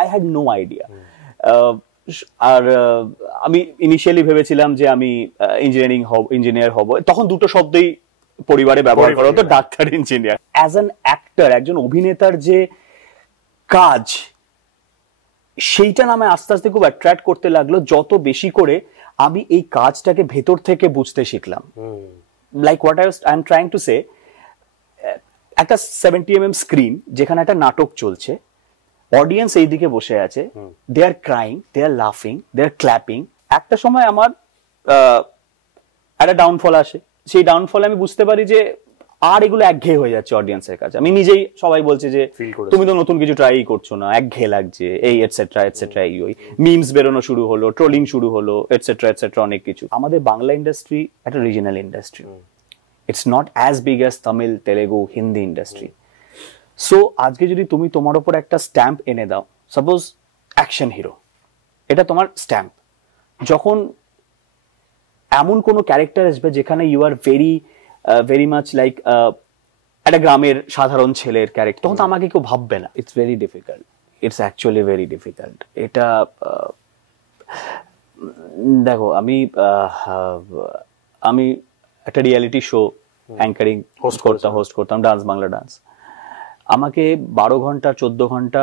I had no idea. আর আমি initially ভেবেছিলাম যে আমি ইঞ্জিনিয়ার হব, তখন দুটো শব্দই পরিবারে ব্যবহার করা হতো, doctor engineer. As an actor, একজন অভিনেতার যে কাজ, সেইটা নামে আস্তে আস্তে খুব অ্যাট্রাক্ট করতে লাগলো, যত বেশি করে আমি এই কাজটাকে ভেতর থেকে বুঝতে শিখলাম। Like what I am trying to say, একটা 70mm স্ক্রিন যেখানে একটা নাটক চলছে, অডিয়েন্স এইদিকে বসে আছে, দে আর ক্রাইং, দে আর লাফিং, দে আর ক্ল্যাপিং। একটা সময় আমার একটা ডাউনফল আসে, সেই ডাউনফলে আমি বুঝতে পারি যে আর এগুলো একঘেয়ে হয়ে যাচ্ছে অডিয়েন্সের কাছে। আমি নিজেই, সবাই বলছে যে তুমি তো নতুন কিছু ট্রাই করছো না, একঘেয়ে লাগছে, এই এটসেট্রা এটসেট্রা, এই ওই মিমস বেরোনো শুরু হলো, ট্রোলিং শুরু হলো, এটসেট্রা এটসেট্রা, অনেক কিছু। আমাদের বাংলা ইন্ডাস্ট্রি একটা regional industry, it's not as big as Tamil, Telugu, Hindi industry. So আজকে যদি তুমি তোমার উপর একটা স্ট্যাম্প এনে দাও, সাপোজ অ্যাকশন হিরো, এটা তোমার স্ট্যাম্প, যখন এমন কোনো ক্যারেক্টার আসবে যেখানে you are very much like একটা গ্রামের সাধারণ ছেলের ক্যারেক্টার, তখন তো আমাকে কেউ ভাববে না। It's very difficult, it's actually very difficult. এটা দেখো, আমি একটা রিয়েলিটি শো অ্যাঙ্কারিং হোস্ট করতাম, ডান্স বাংলা ডান্স। আমাকে 12 ঘন্টা 14 ঘন্টা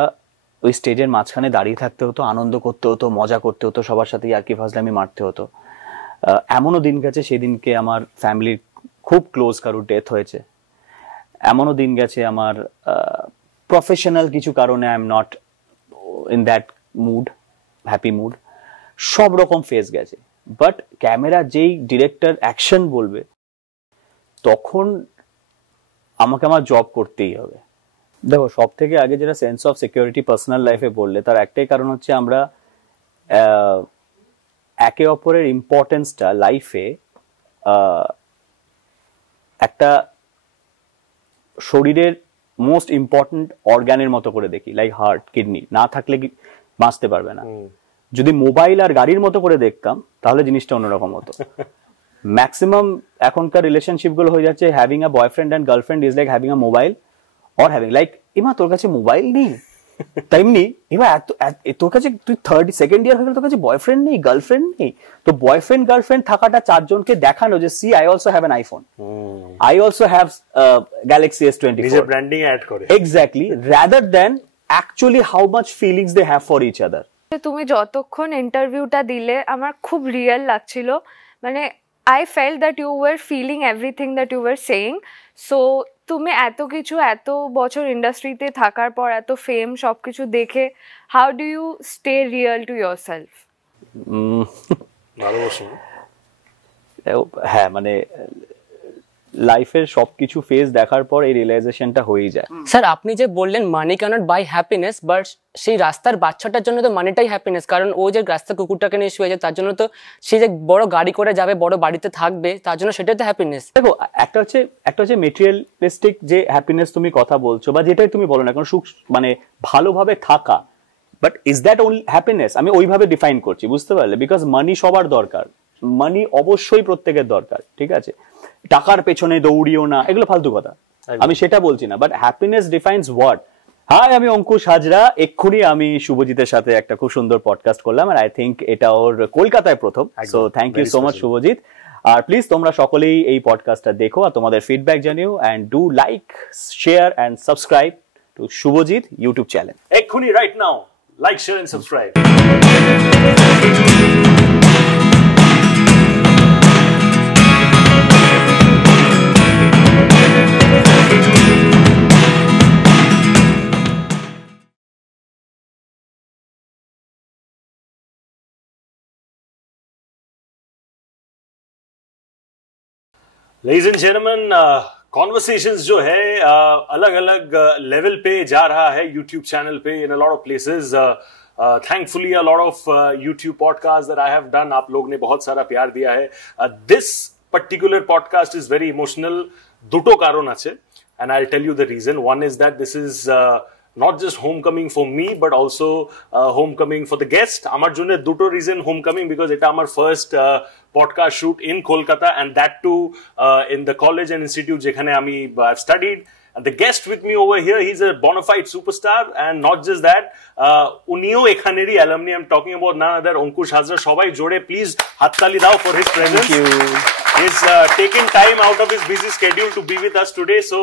ওই স্টেজের মাঝখানে দাঁড়িয়ে থাকতে হতো, আনন্দ করতে হতো, মজা করতে হতো, সবার সাথে ইয়ার্কি ফাজলামি মারতে হতো। এমনও দিন গেছে সেদিনকে আমার ফ্যামিলির খুব ক্লোজ কারোর ডেথ হয়েছে, এমনও দিন গেছে আমার প্রফেশনাল কিছু কারণে I am not in that mood, happy mood, সব রকম ফেস গেছে। বাট ক্যামেরা যেই ডিরেক্টর অ্যাকশন বলবে, তখন আমাকে আমার জব করতেই হবে। দেখো, সব থেকে আগে যেটা সেন্স অফ সিকিউরিটি পার্সোনাল লাইফে বললে, তার একটাই কারণ হচ্ছে আমরা একে অপরের ইম্পর্টেন্সটা লাইফে একটা শরীরের মোস্ট ইম্পর্টেন্ট অর্গানের মতো করে দেখি, লাইক হার্ট, কিডনি না থাকলে বাঁচতে পারবে না। যদি মোবাইল আর গাড়ির মতো করে দেখতাম তাহলে জিনিসটা অন্যরকম হতো। ম্যাক্সিমাম এখনকার রিলেশনশিপ গুলো হয়ে যাচ্ছে having a boyfriend and girlfriend is like having a mobile or having like, ইমা তোর কাছে মোবাইল নেই, তেমনি এবার তোর কাছে তুই সেকেন্ড ইয়ার হয়ে গেল, তোর কাছে বয়ফ্রেন্ড নেই, গার্লফ্রেন্ড নেই। তো বয়ফ্রেন্ড গার্লফ্রেন্ড থাকাটা চারজনকে দেখানো যে see I also have an iPhone, I also have Galaxy S24, নিজের ব্র্যান্ডিং অ্যাড করে, exactly, rather than actually how much feelings they have for each other. তুমি যতক্ষণ ইন্টারভিউটা দিলে আমার খুব রিয়েল লাগছিল, মানে I felt that you were feeling everything that you were saying. So তুমি এত কিছু, এত বছর ইন্ডাস্ট্রিতে থাকার পর, এত ফেম সবকিছু দেখে, how do you stay real to yourself? হ্যাঁ, মানে লাইফের সবকিছু ফেজ দেখার পর এই রিয়েলাইজেশনটা হয়ে যায়। স্যার, আপনি যে বললেন মানি ক্যানট বাই হ্যাপিনেস, বাট সেই রাস্তার বাচ্চাটার জন্য তো মানিটাই হ্যাপিনেস। কারণ ও যে রাস্তার কুকুরটাকে নিয়ে শুয়ে যায়, তার জন্য তো সে যে বড় গাড়ি করে যাবে, বড় বাড়িতে থাকবে, তার জন্য সেটাই তো হ্যাপিনেস। দেখো, একটা হচ্ছে মেটেরিয়ালিস্টিক যে হ্যাপিনেস তুমি কথা বলছো, বা যেটাই তুমি বলো না কারণ, সুখ মানে ভালোভাবে থাকা, but is that only happiness? আমি ওইভাবে ডিফাইন করছি, বুঝতে পারলে? বিকজ মানি সবার দরকার, মানি অবশ্যই প্রত্যেকের দরকার, ঠিক আছে? টাকার পেছনে দৌড়িও না, এগুলো ফালতু কথা, আমি সেটা বলছি না। But happiness defines what? Hi, আমি অঙ্কুশ হাজরা। এক্ষুনি আমি শুভজিতের সাথে একটা খুব সুন্দর পডকাস্ট করলাম, আর আই থিঙ্ক এটা ওর কলকাতায় প্রথম। So thank you so much Subhajit. আর প্লিজ তোমরা সকলেই এই পডকাস্টটা দেখো আর তোমাদের ফিডব্যাক জানিও, and do like, share and subscribe to Subhajit YouTube channel. এক্ষুনি, right now, like, share and subscribe. Ladies and gentlemen, conversations जो है अलग अलग लेवल पे जा रहा है YouTube channel पे, in a lot of places. Thankfully a lot of YouTube podcasts that I have done, आप लोग ने बहुत सारा प्यार दिया है. This particular podcast is very emotional. দুটো কারণ আছে, and I'll tell you the reason. One is that this is not just homecoming for me, but also homecoming for the guest. Amar jonne duto reason homecoming, because eta amar first podcast shoot in Kolkata, and that too in the college and institute jekhane ami I've studied. the guest with me over here, he's a bona fide superstar, and not just that, unio ekhaneri alumni. I'm talking about none other Ankush Hazra. Shobai jode please hattali dao for his presence. Thank you. He's taken time out of his busy schedule to be with us today, so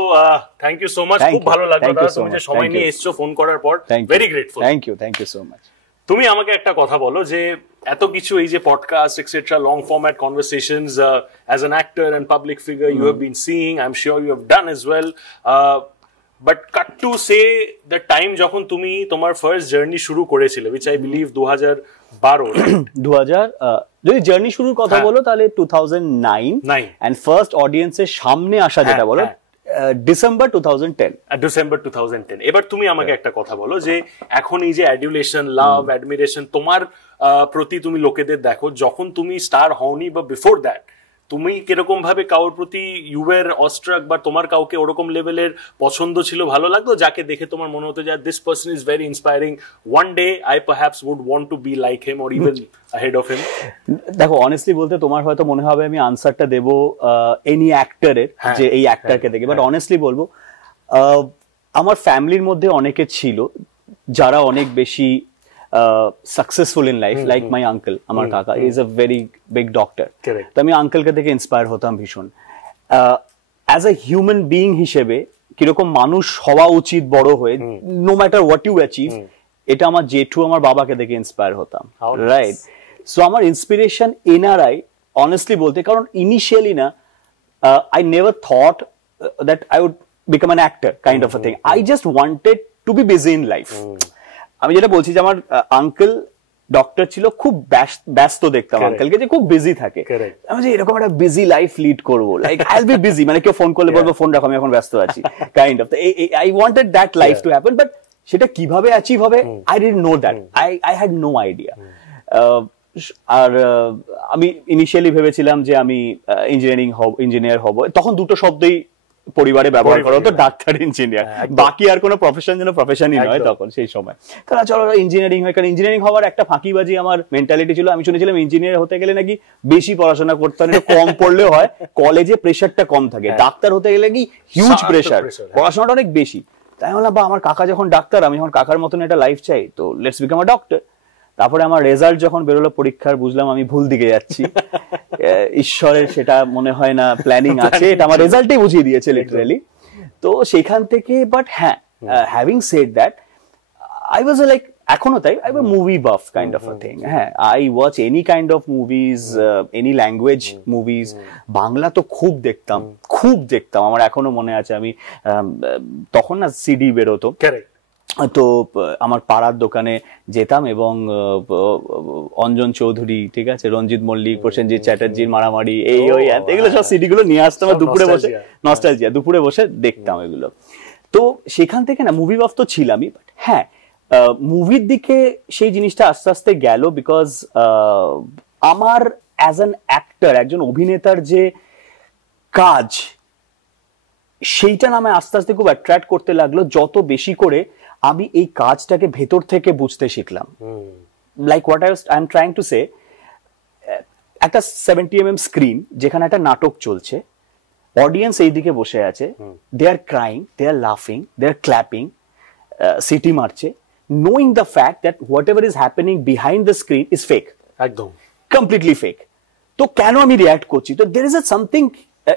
thank you so much. Thank খুব you. ভালো লাগলো Thank you দাদা so তুমি যে much. সময় Thank নিয়ে you. এসছো phone করার পর। Thank you. Very grateful. Thank you so much. তুমি আমাকে একটা কথা বলো যে এত কিছু এই যে podcast etcetera long format conversations as an actor and public figure you have been seeing, I am sure you have done as well, but cut to say the time যখন তুমি তোমার ফার্স্ট জার্নি শুরু করেছিলে, which I believe 2012 যদি journey শুরুর কথা বলো তাহলে 2009 এন্ড ফার্স্ট অডিয়েন্সের সামনে আসা যেটা বলো ডিসেম্বর 2010। এবার তুমি আমাকে একটা কথা বলো যে এখন এই যে অ্যাডুলেশন, লাভ, অ্যাডমিরেশন তোমার প্রতি তুমি লোকেদের দেখো, যখন তুমি স্টার হওনি বা বিফোর দ্যাট তুমি কিরকম ভাবে কাউর প্রতি ইউ ওয়্যার অস্ট্রাক, বা তোমার কাউকে ওরকম লেভেলের পছন্দ ছিল, ভালো লাগতো যাকে দেখে তোমার মনে হতো যে this person is very inspiring, one day I perhaps would want to be like him or even ahead of him? দেখো অনেস্টলি বলতে তোমার হয়তো মনে হবে আমি আনসারটা দেব এনি অ্যাক্টরের যে এই অ্যাক্টরকে দেখে, বাট অনেস্টলি বলবো আমার ফ্যামিলির মধ্যে অনেকে ছিল যারা অনেক বেশি successful in life, like my uncle, আমার কাকা, he is a very big doctor. তো আমি আঙ্কেলকে দেখে ইন্সপায়ার হতাম ভীষণ। অ্যাজ এ হিউম্যান বিইং হিসেবে কিরকম মানুষ হওয়া উচিত বড় হয়ে, no matter what you achieve, এটা আমার জেঠু আমার বাবাকে দেখে ইন্সপায়ার হতাম, রাইট? সো আমার ইন্সপিরেশন এনারাই অনেস্টলি বলতে, কারণ ইনিশিয়ালি না I never thought that I would become an actor kind of a thing. I just wanted to be busy in life. আমি যেটা বলছি যে আমার আঙ্কেল ডক্টর ছিল, খুব ব্যস্ত দেখতাম আঙ্কেলকে, যে খুব বিজি থাকে। আমি যে এরকম একটা বিজি লাইফ লিড করবো, like I will be busy, মানে কেউ ফোন করলে বলবো ফোন রাখো আমি এখন ব্যস্ত আছি, kind of. I wanted that life to happen, but সেটা কিভাবে অ্যাচিভ হবে I didn't know that, I had no idea. আর আমি ইনিশিয়ালি ভেবেছিলাম যে আমি ইঞ্জিনিয়ার হব, তখন দুটো শব্দই পরিবারে ব্যবহার করা হতো, ডাক্তার, ইঞ্জিনিয়ার, বাকি আর কোনো প্রফেশন যেন প্রফেশনই নয় তখন সেই সময়। তারা চলো ইঞ্জিনিয়ারিং হয়, কারণ ইঞ্জিনিয়ারিং হওয়ার একটা ফাঁকিবাজি আমার মেন্টালিটি ছিল। আমি শুনেছিলাম ইঞ্জিনিয়ার হতে গেলে নাকি বেশি পড়াশোনা করতে হয়, কম পড়লেও হয়, কলেজে প্রেশারটা কম থাকে। ডাক্তার হতে গেলে কি হিউজ প্রেশার, পড়াশোনাটা অনেক বেশি। তাই বললাম বা আমার কাকা যখন ডাক্তার, আমি যখন কাকার মতন একটা লাইফ চাই, তো লেটস বিকাম আ ডক্টর। তারপরে আমার রেজাল্ট যখন বেরোলো পরীক্ষার, বুঝলাম আমি ভুল দিকে যাচ্ছি। ঈশ্বরের সেটা মনে হয় না প্ল্যানিং আছে, এটা আমার রেজাল্টই বুঝিয়ে দিয়েছে লিটারালি। তো সেখান থেকে, বাট হ্যাঁ, having said that, I was like, এখনো তাই, I was movie buff kind of a thing. হ্যাঁ, I watch any kind of movies, any language movies. Bangla তো খুব দেখতাম। আমার এখনো মনে আছে, আমি তখন না সিডি বেরোতো, তো আমার পাড়ার দোকানে যেতাম এবং অঞ্জন চৌধুরী, ঠিক আছে, রঞ্জিত মল্লিক, প্রসেনজিৎ চ্যাটার্জির মারামারি, এই ওই এগুলো সব সিডি গুলো নিয়ে আসতাম, দুপুরে বসে নস্টালজিয়া, দুপুরে বসে দেখতাম এগুলো। তো সেখান থেকে না মুভি বাফ তো ছিলামই, বাট হ্যাঁ মুভির দিকে সেই জিনিসটা আস্তে আস্তে গেল, বিকজ আমার অ্যাজ অ্যান অ্যাক্টর, একজন অভিনেতার যে কাজ, সেইটা না আমায় আস্তে আস্তে খুব অ্যাট্রাক্ট করতে লাগলো, যত বেশি করে আমি এই কাজটাকে ভেতর থেকে বুঝতে শিখলাম। Like what I am trying to say, একটা 70mm স্ক্রিন, যেখানে একটা নাটক চলছে, অডিয়েন্স এইদিকে বসে আছে, দে আর ক্রাইং, দে আর লাফিং, দে আর ক্ল্যাপিং, সিটি মারছে, knowing the fact that what ever is happening behind the screen is fake, একদম কমপ্লিটলি ফেক। তো কেন আমি রিঅ্যাক্ট করছি? তো দের ইজ আ সামথিং,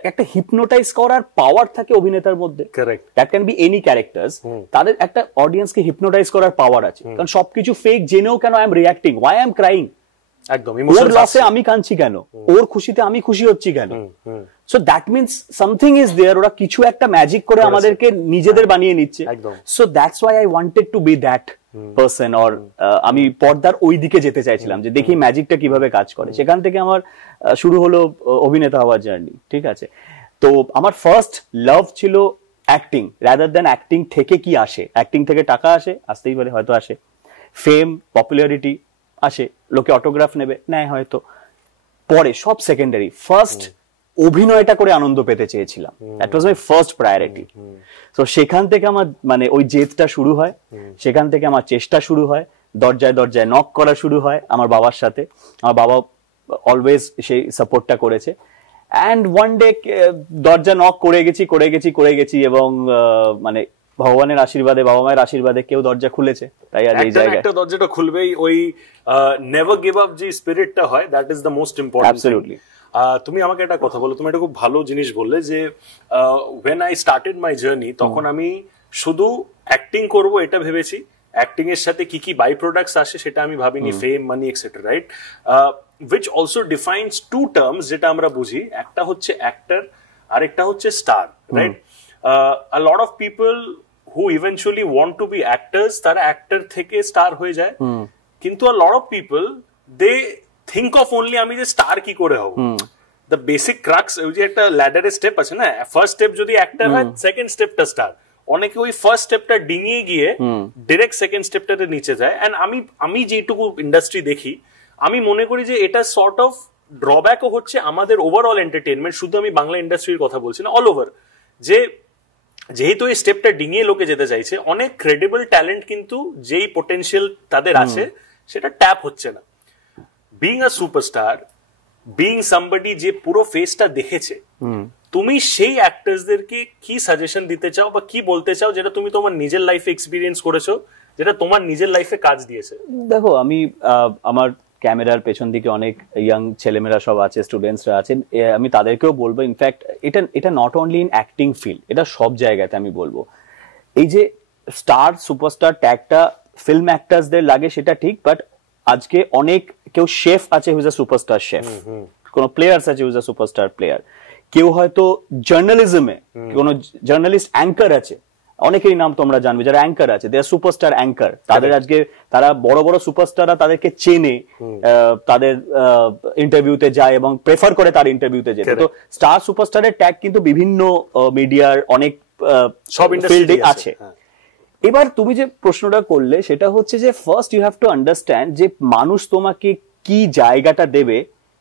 একটা হিপনোটাইজ করার পাওয়ার থাকে অভিনেতার মধ্যে। That can be any characters, তাদের একটা অডিয়েন্সকে হিপনোটাইজ করার পাওয়ার আছে। কারণ সবকিছু ফেক জেনেও কেন I am reacting, why I am crying, একদম ওর লসে আমি কাঁদছি কেন, ওর খুশিতে আমি খুশি হচ্ছি কেন? So that means something is there, ওরা কিছু একটা ম্যাজিক করে আমাদেরকে নিজেদের বানিয়ে নিচ্ছে। So that's why I wanted to be that person, or আমি পর্দার ওই দিকে যেতে চাইছিলাম, যে দেখি ম্যাজিকটা কিভাবে কাজ করে। সেখান থেকে আমার শুরু হলো অভিনেতা হওয়ার জার্নি, ঠিক আছে। তো আমার ফার্স্ট লাভ ছিল অ্যাক্টিং, রাদার দ্যান অ্যাক্টিং থেকে কি আসে, অ্যাক্টিং থেকে টাকা আসে, আসতেই পারে, হয়তো আসে, ফেম, পপুলারিটি আসে, লোকে অটোগ্রাফ নেয় হয়তো, পরে সব সেকেন্ডারি। ফার্স্ট অভিনয়টা করে আনন্দ পেতে চেয়েছিলাম, that was my first priority. তো সেখান থেকে আমার মানে ওই জেদটা শুরু হয়, সেখান থেকে আমার চেষ্টা শুরু হয়, দরজায় দরজায় নক করা শুরু হয় আমার বাবার সাথে। আমার বাবা অলওয়েজ সেই সাপোর্টটা করেছে, অ্যান্ড ওয়ান ডে দরজা নক করে গেছি এবং মানে ভগবানের আশীর্বাদে, বাবা মায়ের আশীর্বাদে কেউ দরজা খুলেছে, তাই আজ এই জায়গায় একটা দরজাটা খুলবেই। ওই নেভার গিভ আপ যে স্পিরিটটা হয়, that is the most important. Absolutely. তুমি আমাকে একটা কথা বলো, তুমি একটা খুব ভালো জিনিস বললে যে when I started my journey তখন আমি শুধু অ্যাক্টিং করব এটা ভেবেছি, অ্যাক্টিং এর সাথে কি কি বাই প্রোডাক্টস আসে সেটা আমি ভাবিনি, fame, money etcetera, right? which also defines two terms যেটা আমরা বুঝি, একটা হচ্ছে অ্যাক্টর আর একটা হচ্ছে star, right? a lot of people who eventually want to be actors তারা অ্যাক্টর থেকে স্টার হয়ে যায়, কিন্তু a lot of people they think of only আমি যে স্টার কি করে হব। দ্য বেসিক ক্রাক্স, ওই যে একটা ল্যাডারের স্টেপ আছে না, ফার্স্ট স্টেপ যদি অ্যাক্টর হয়, সেকেন্ড স্টেপটা স্টার। অনেকে ওই ফার্স্ট স্টেপটা ডিঙিয়ে গিয়ে ডিরেক্ট সেকেন্ড স্টেপটাতে নিচে যায়। এন্ড আমি যেটুকু ইন্ডাস্ট্রি দেখি, আমি মনে করি যে এটা সর্ট অফ ড্রব্যাকও হচ্ছে আমাদের ওভারঅল এন্টারটেনমেন্ট, শুধু আমি বাংলা ইন্ডাস্ট্রির কথা বলছি না, অল ওভার, যে যেহেতু এই স্টেপটা ডিঙিয়ে লোকে যেতে চাইছে, অনেক ক্রেডিবল ট্যালেন্ট কিন্তু যেই পোটেনশিয়াল তাদের আছে সেটা ট্যাপ হচ্ছে না। Being a superstar, being somebody যে পুরো ফেসটা দেখেছে, তুমি সেই অ্যাক্টরসদেরকে কি সাজেশন দিতে চাও বা কি বলতে চাও যেটা তুমি তোমার নিজের লাইফে এক্সপিরিয়েন্স করেছো, যেটা তোমার নিজের লাইফে কাজ দিয়েছে? দেখো, আমি আমার ক্যামেরার পেছন দিকে অনেক ইয়াং ছেলেমেয়েরা সব আছে, স্টুডেন্টসরা আছেন, আমি তাদেরকেও বলবো, ইনফ্যাক্ট এটা not only in acting field, এটা সব জায়গাতে আমি বলবো, এই যে স্টার সুপারস্টার ট্যাগটা ফিল্ম অ্যাক্টার্সদের লাগে সেটা ঠিক, বাট আজকে অনেক কেউ শেফ আছে হুইজ আ সুপারস্টার শেফ, কোন প্লেয়ার্স আছে হুইজ আ সুপারস্টার প্লেয়ার, কেউ হয়তো জার্নালিজমে কোন জার্নালিস্ট অ্যাঙ্কার আছে, অনেকেরই নাম তোমরা জানবে যারা অ্যাঙ্কার আছে, দে আর সুপারস্টার অ্যাঙ্কার, তাদের আজকে তারা বড় বড় সুপারস্টাররা তাদেরকে চেনে, তাদের ইন্টারভিউতে যায় এবং প্রেফার করে তার ইন্টারভিউতে যেতে। তো স্টার সুপারস্টারের ট্যাগ কিন্তু বিভিন্ন মিডিয়ার অনেক সব ফিল্ডে আছে। এবার তুমি যে প্রশ্নটা করলে সেটা হচ্ছে যে first you have to understand যে মানুষ তোমাকে কি জায়গাটা দেবে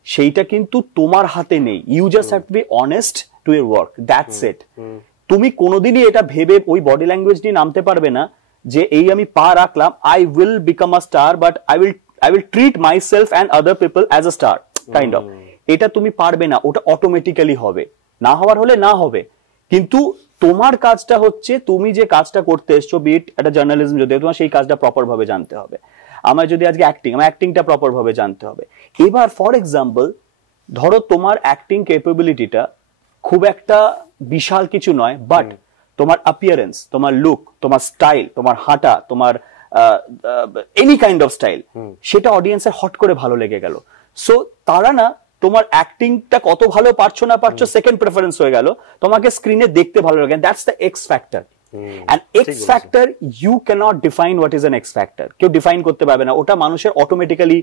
সেইটা কিন্তু তোমার হাতে নেই। You just have to be honest to your work, that's it. তুমি কোনোদিনই এটা ভেবে ওই বডি ল্যাঙ্গুয়েজ নিয়ে নামতে পারবে না যে এই আমি পা রাখলাম, I will become a star, but I will treat my self and other people as a star kind of. এটা তুমি পারবে না, ওটা অটোমেটিক্যালি হবে, না হওয়ার হলে না হবে। কিন্তু তোমার কাজটা হচ্ছে তুমি যে কাজটা করতে এসছো, বিট একটা জার্নালিজম, যদি তোমার সেই কাজটা প্রপার ভাবে জানতে হবে। আমার যদি আজকে অ্যাক্টিং, আমার অ্যাক্টিংটা প্রপার ভাবে জানতে হবে। এবার ফর এক্সাম্পল ধরো তোমার অ্যাক্টিং ক্যাপাবিলিটিটা খুব একটা বিশাল কিছু নয়, বাট তোমার অ্যাপিয়ারেন্স, তোমার লুক, তোমার স্টাইল, তোমার হাঁটা, তোমার এনি কাইন্ড অফ স্টাইল, সেটা অডিয়েন্সের হট করে ভালো লেগে গেল। সো তারা না তোমার অ্যাক্টিংটা কত ভালো পারছো না পারছো সেকেন্ড প্রেফারেন্স হয়ে গেল, তোমাকে স্ক্রিনে দেখতে ভালো লাগে। That's the x factor. And X factor, you cannot define what is an X factor. কেউ ডিফাইন করতে পারবে না, ওটা মানুষের অটোমেটিক্যালি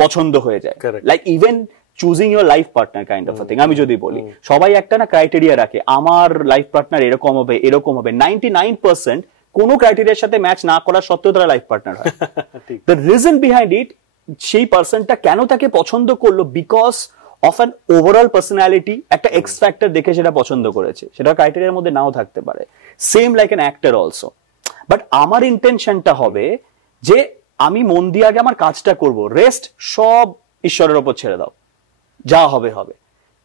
পছন্দ হয়ে যায়। Like even choosing your life partner kind of thing. আমি যদি বলি, সবাই একটা না ক্রাইটেরিয়া রাখে, আমার লাইফ পার্টনার এরকম হবে এরকম হবে। 99% কোনো ক্রাইটেরিয়ার সাথে ম্যাচ না করা সত্ত্বেও তারা লাইফ পার্টনার হয়। দ্য রিজন বিহাইন্ড ইট, সেই পার্সনটা কেন তাকে পছন্দ করলো, because of an overall personality, একটা এক্স ফ্যাক্টর দেখে সেটা পছন্দ করেছে, সেটা ক্রাইটেরিয়ার মধ্যে নাও থাকতে পারে। Same like an actor also. But আমার ইন্টেনশনটা হবে যে আমি মন দিয়ে আগে আমার কাজটা করব, রেস্ট সব ঈশ্বরের ওপর ছেড়ে দাও, যা হবে হবে।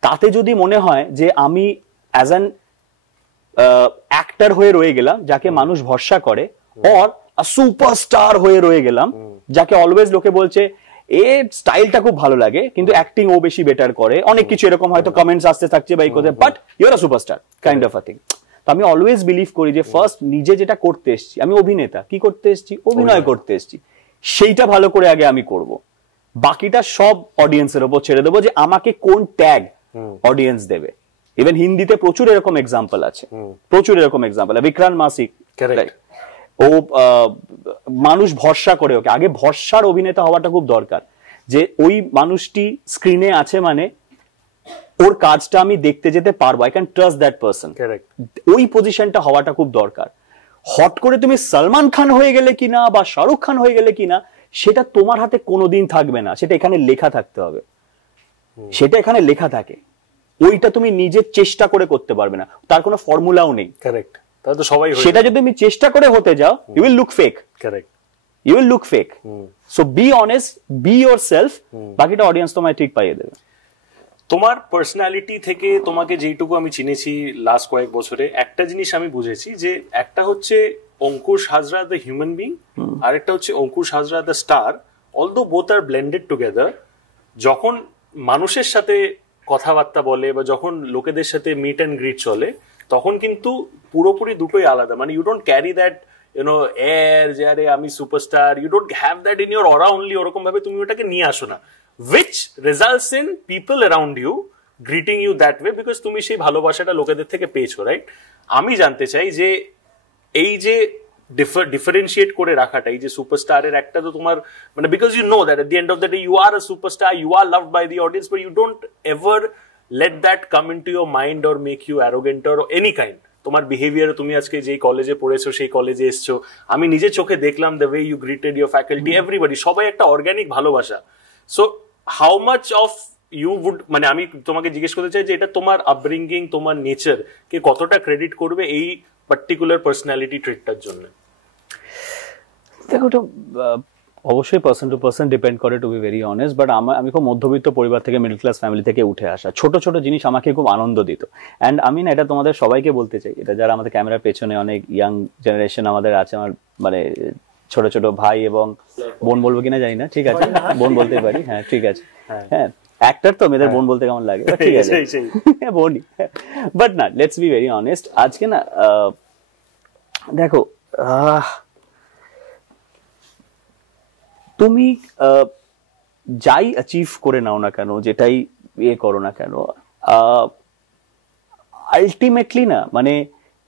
তাতে যদি মনে হয় যে আমি অ্যাজ অ্যান অ্যাক্টর হয়ে রয়ে গেলাম যাকে মানুষ ভরসা করে, অর সুপারস্টার হয়ে রয়ে গেলাম যাকে অলওয়েজ লোকে বলছে এর স্টাইলটা খুব ভালো লাগে কিন্তু অ্যাক্টিং ও বেশি বেটার করে, অনেক কিছু এরকম হয়তো কমেন্টস আসতে থাকছে বা এই কোথায়, but your a superstar kind of a thing. তো আমি অলওয়েজ বিলিভ করি যে ফার্স্ট নিজে যেটা করতে এসছি, আমি অভিনেতা, কি করতে এসছি, অভিনয় করতে এসছি, সেইটা ভালো করে আগে আমি করব, বাকিটা সব অডিয়েন্সের উপর ছেড়ে দেবো যে আমাকে কোন ট্যাগ অডিয়েন্স দেবে। ইভেন হিন্দিতে প্রচুর এরকম এক্সাম্পল আছে, প্রচুর এরকম এক্সাম্পল। বিক্রান্ত মাসিক, ও মানুষ ভরসা করে ওকে, আগে ভরসার অভিনেতা হওয়াটা খুব দরকার, যে ওই মানুষটি স্ক্রিনে আছে মানে ওর কাজটা আমি দেখতে যেতে পারবো, I can trust that person. ওই পজিশনটা হওয়াটা খুব দরকার। হট করে তুমি সলমান খান হয়ে গেলে কিনা বা শাহরুখ খান হয়ে গেলে কিনা সেটা তোমার হাতে কোনোদিন থাকবে না, সেটা এখানে লেখা থাকতে হবে, সেটা এখানে লেখা থাকে, ওইটা তুমি নিজের চেষ্টা করে করতে পারবে না, তার কোনো ফর্মুলাও নেই। কারেক্ট। তাহলে তো সবাই, সেটা যদি তুমি চেষ্টা করে হতে যাও, you will look fake. Correct, you will look fake. So be honest, be yourself, বাকিটা অডিয়েন্স তোমায় ঠিক পাইয়ে দেবে। তোমার পার্সোনালিটি থেকে তোমাকে যেইটুকু আমি চিনেছি লাস্ট কয়েক বছরে, একটা জিনিস আমি বুঝেছি যে একটা হচ্ছে Ankush Hazra the human being, আর একটা হচ্ছে Ankush Hazra the star. Although both are blended together. যখন মানুষের সাথে কথাবার্তা বলে বা যখন লোকেদের সাথে মিট অ্যান্ড গ্রিট চলে, তখন কিন্তু পুরোপুরি দুটোই আলাদা। মানে you don't carry that air যে আরে আমি superstar, you don't have that in your aura only, ওরকম ভাবে তুমি ওটাকে নিয়ে আসো না, which results in people around you greeting you that way because তুমি সেই ভালোবাসাটা লোকেদের থেকে পেয়েছো, রাইট? আমি জানতে চাই যে এই যে ডিফারেন্সিয়েট করে রাখাটা, এই যে সুপারস্টারের একটা তো তোমার মানে because you know that at the end of the day you are a superstar, you are loved by the audience, but you don't ever let that come into your mind or make you arrogant or any kind. তোমার behaviour, তুমি আজকে যেই কলেজে পড়েছো সেই কলেজে এসছো, আমি নিজে চোখে দেখলাম the way you greeted your faculty, everybody, সবাই একটা অর্গানিক ভালোবাসা। So how much of you would, মানে আমি তোমাকে জিজ্ঞেস করতে চাই যে এটা তোমার আপব্রিঙ্গিং, তোমার নেচার কে কতটা ক্রেডিট করবে এই পার্টিকুলার পার্সোনালিটি ট্রিটটার জন্য? দেখো, ওটা অবশ্যই পার্সন টু পার্সন ডিপেন্ড করে, to be very honest. But আমি খুব মধ্যবিত্ত পরিবার থেকে, মিডল ক্লাস ফ্যামিলি থেকে উঠে আসা, ছোট ছোট জিনিস আমাকে খুব আনন্দ দিত। অ্যান্ড আমি না এটা তোমাদের সবাইকে বলতে চাই, এটা যারা আমাদের ক্যামেরার পেছনে অনেক ইয়াং জেনারেশন আমাদের আছে, আমার মানে ছোট ছোট ভাই এবং বোন, বলবো কিনা জানি না, ঠিক আছে বোন বলতে পারি, হ্যাঁ ঠিক আছে, হ্যাঁ অ্যাক্টর তো মেয়েদের বোন বলতে কেমন লাগে, ঠিক আছে বোনই। বাট না, লেটস বি ভেরি অনেস্ট, আজকে না দেখো তুমি যাই অ্যাচিভ করে নাও না কেন, যেটাই ইয়ে করো না কেন, আলটিমেটলি না মানে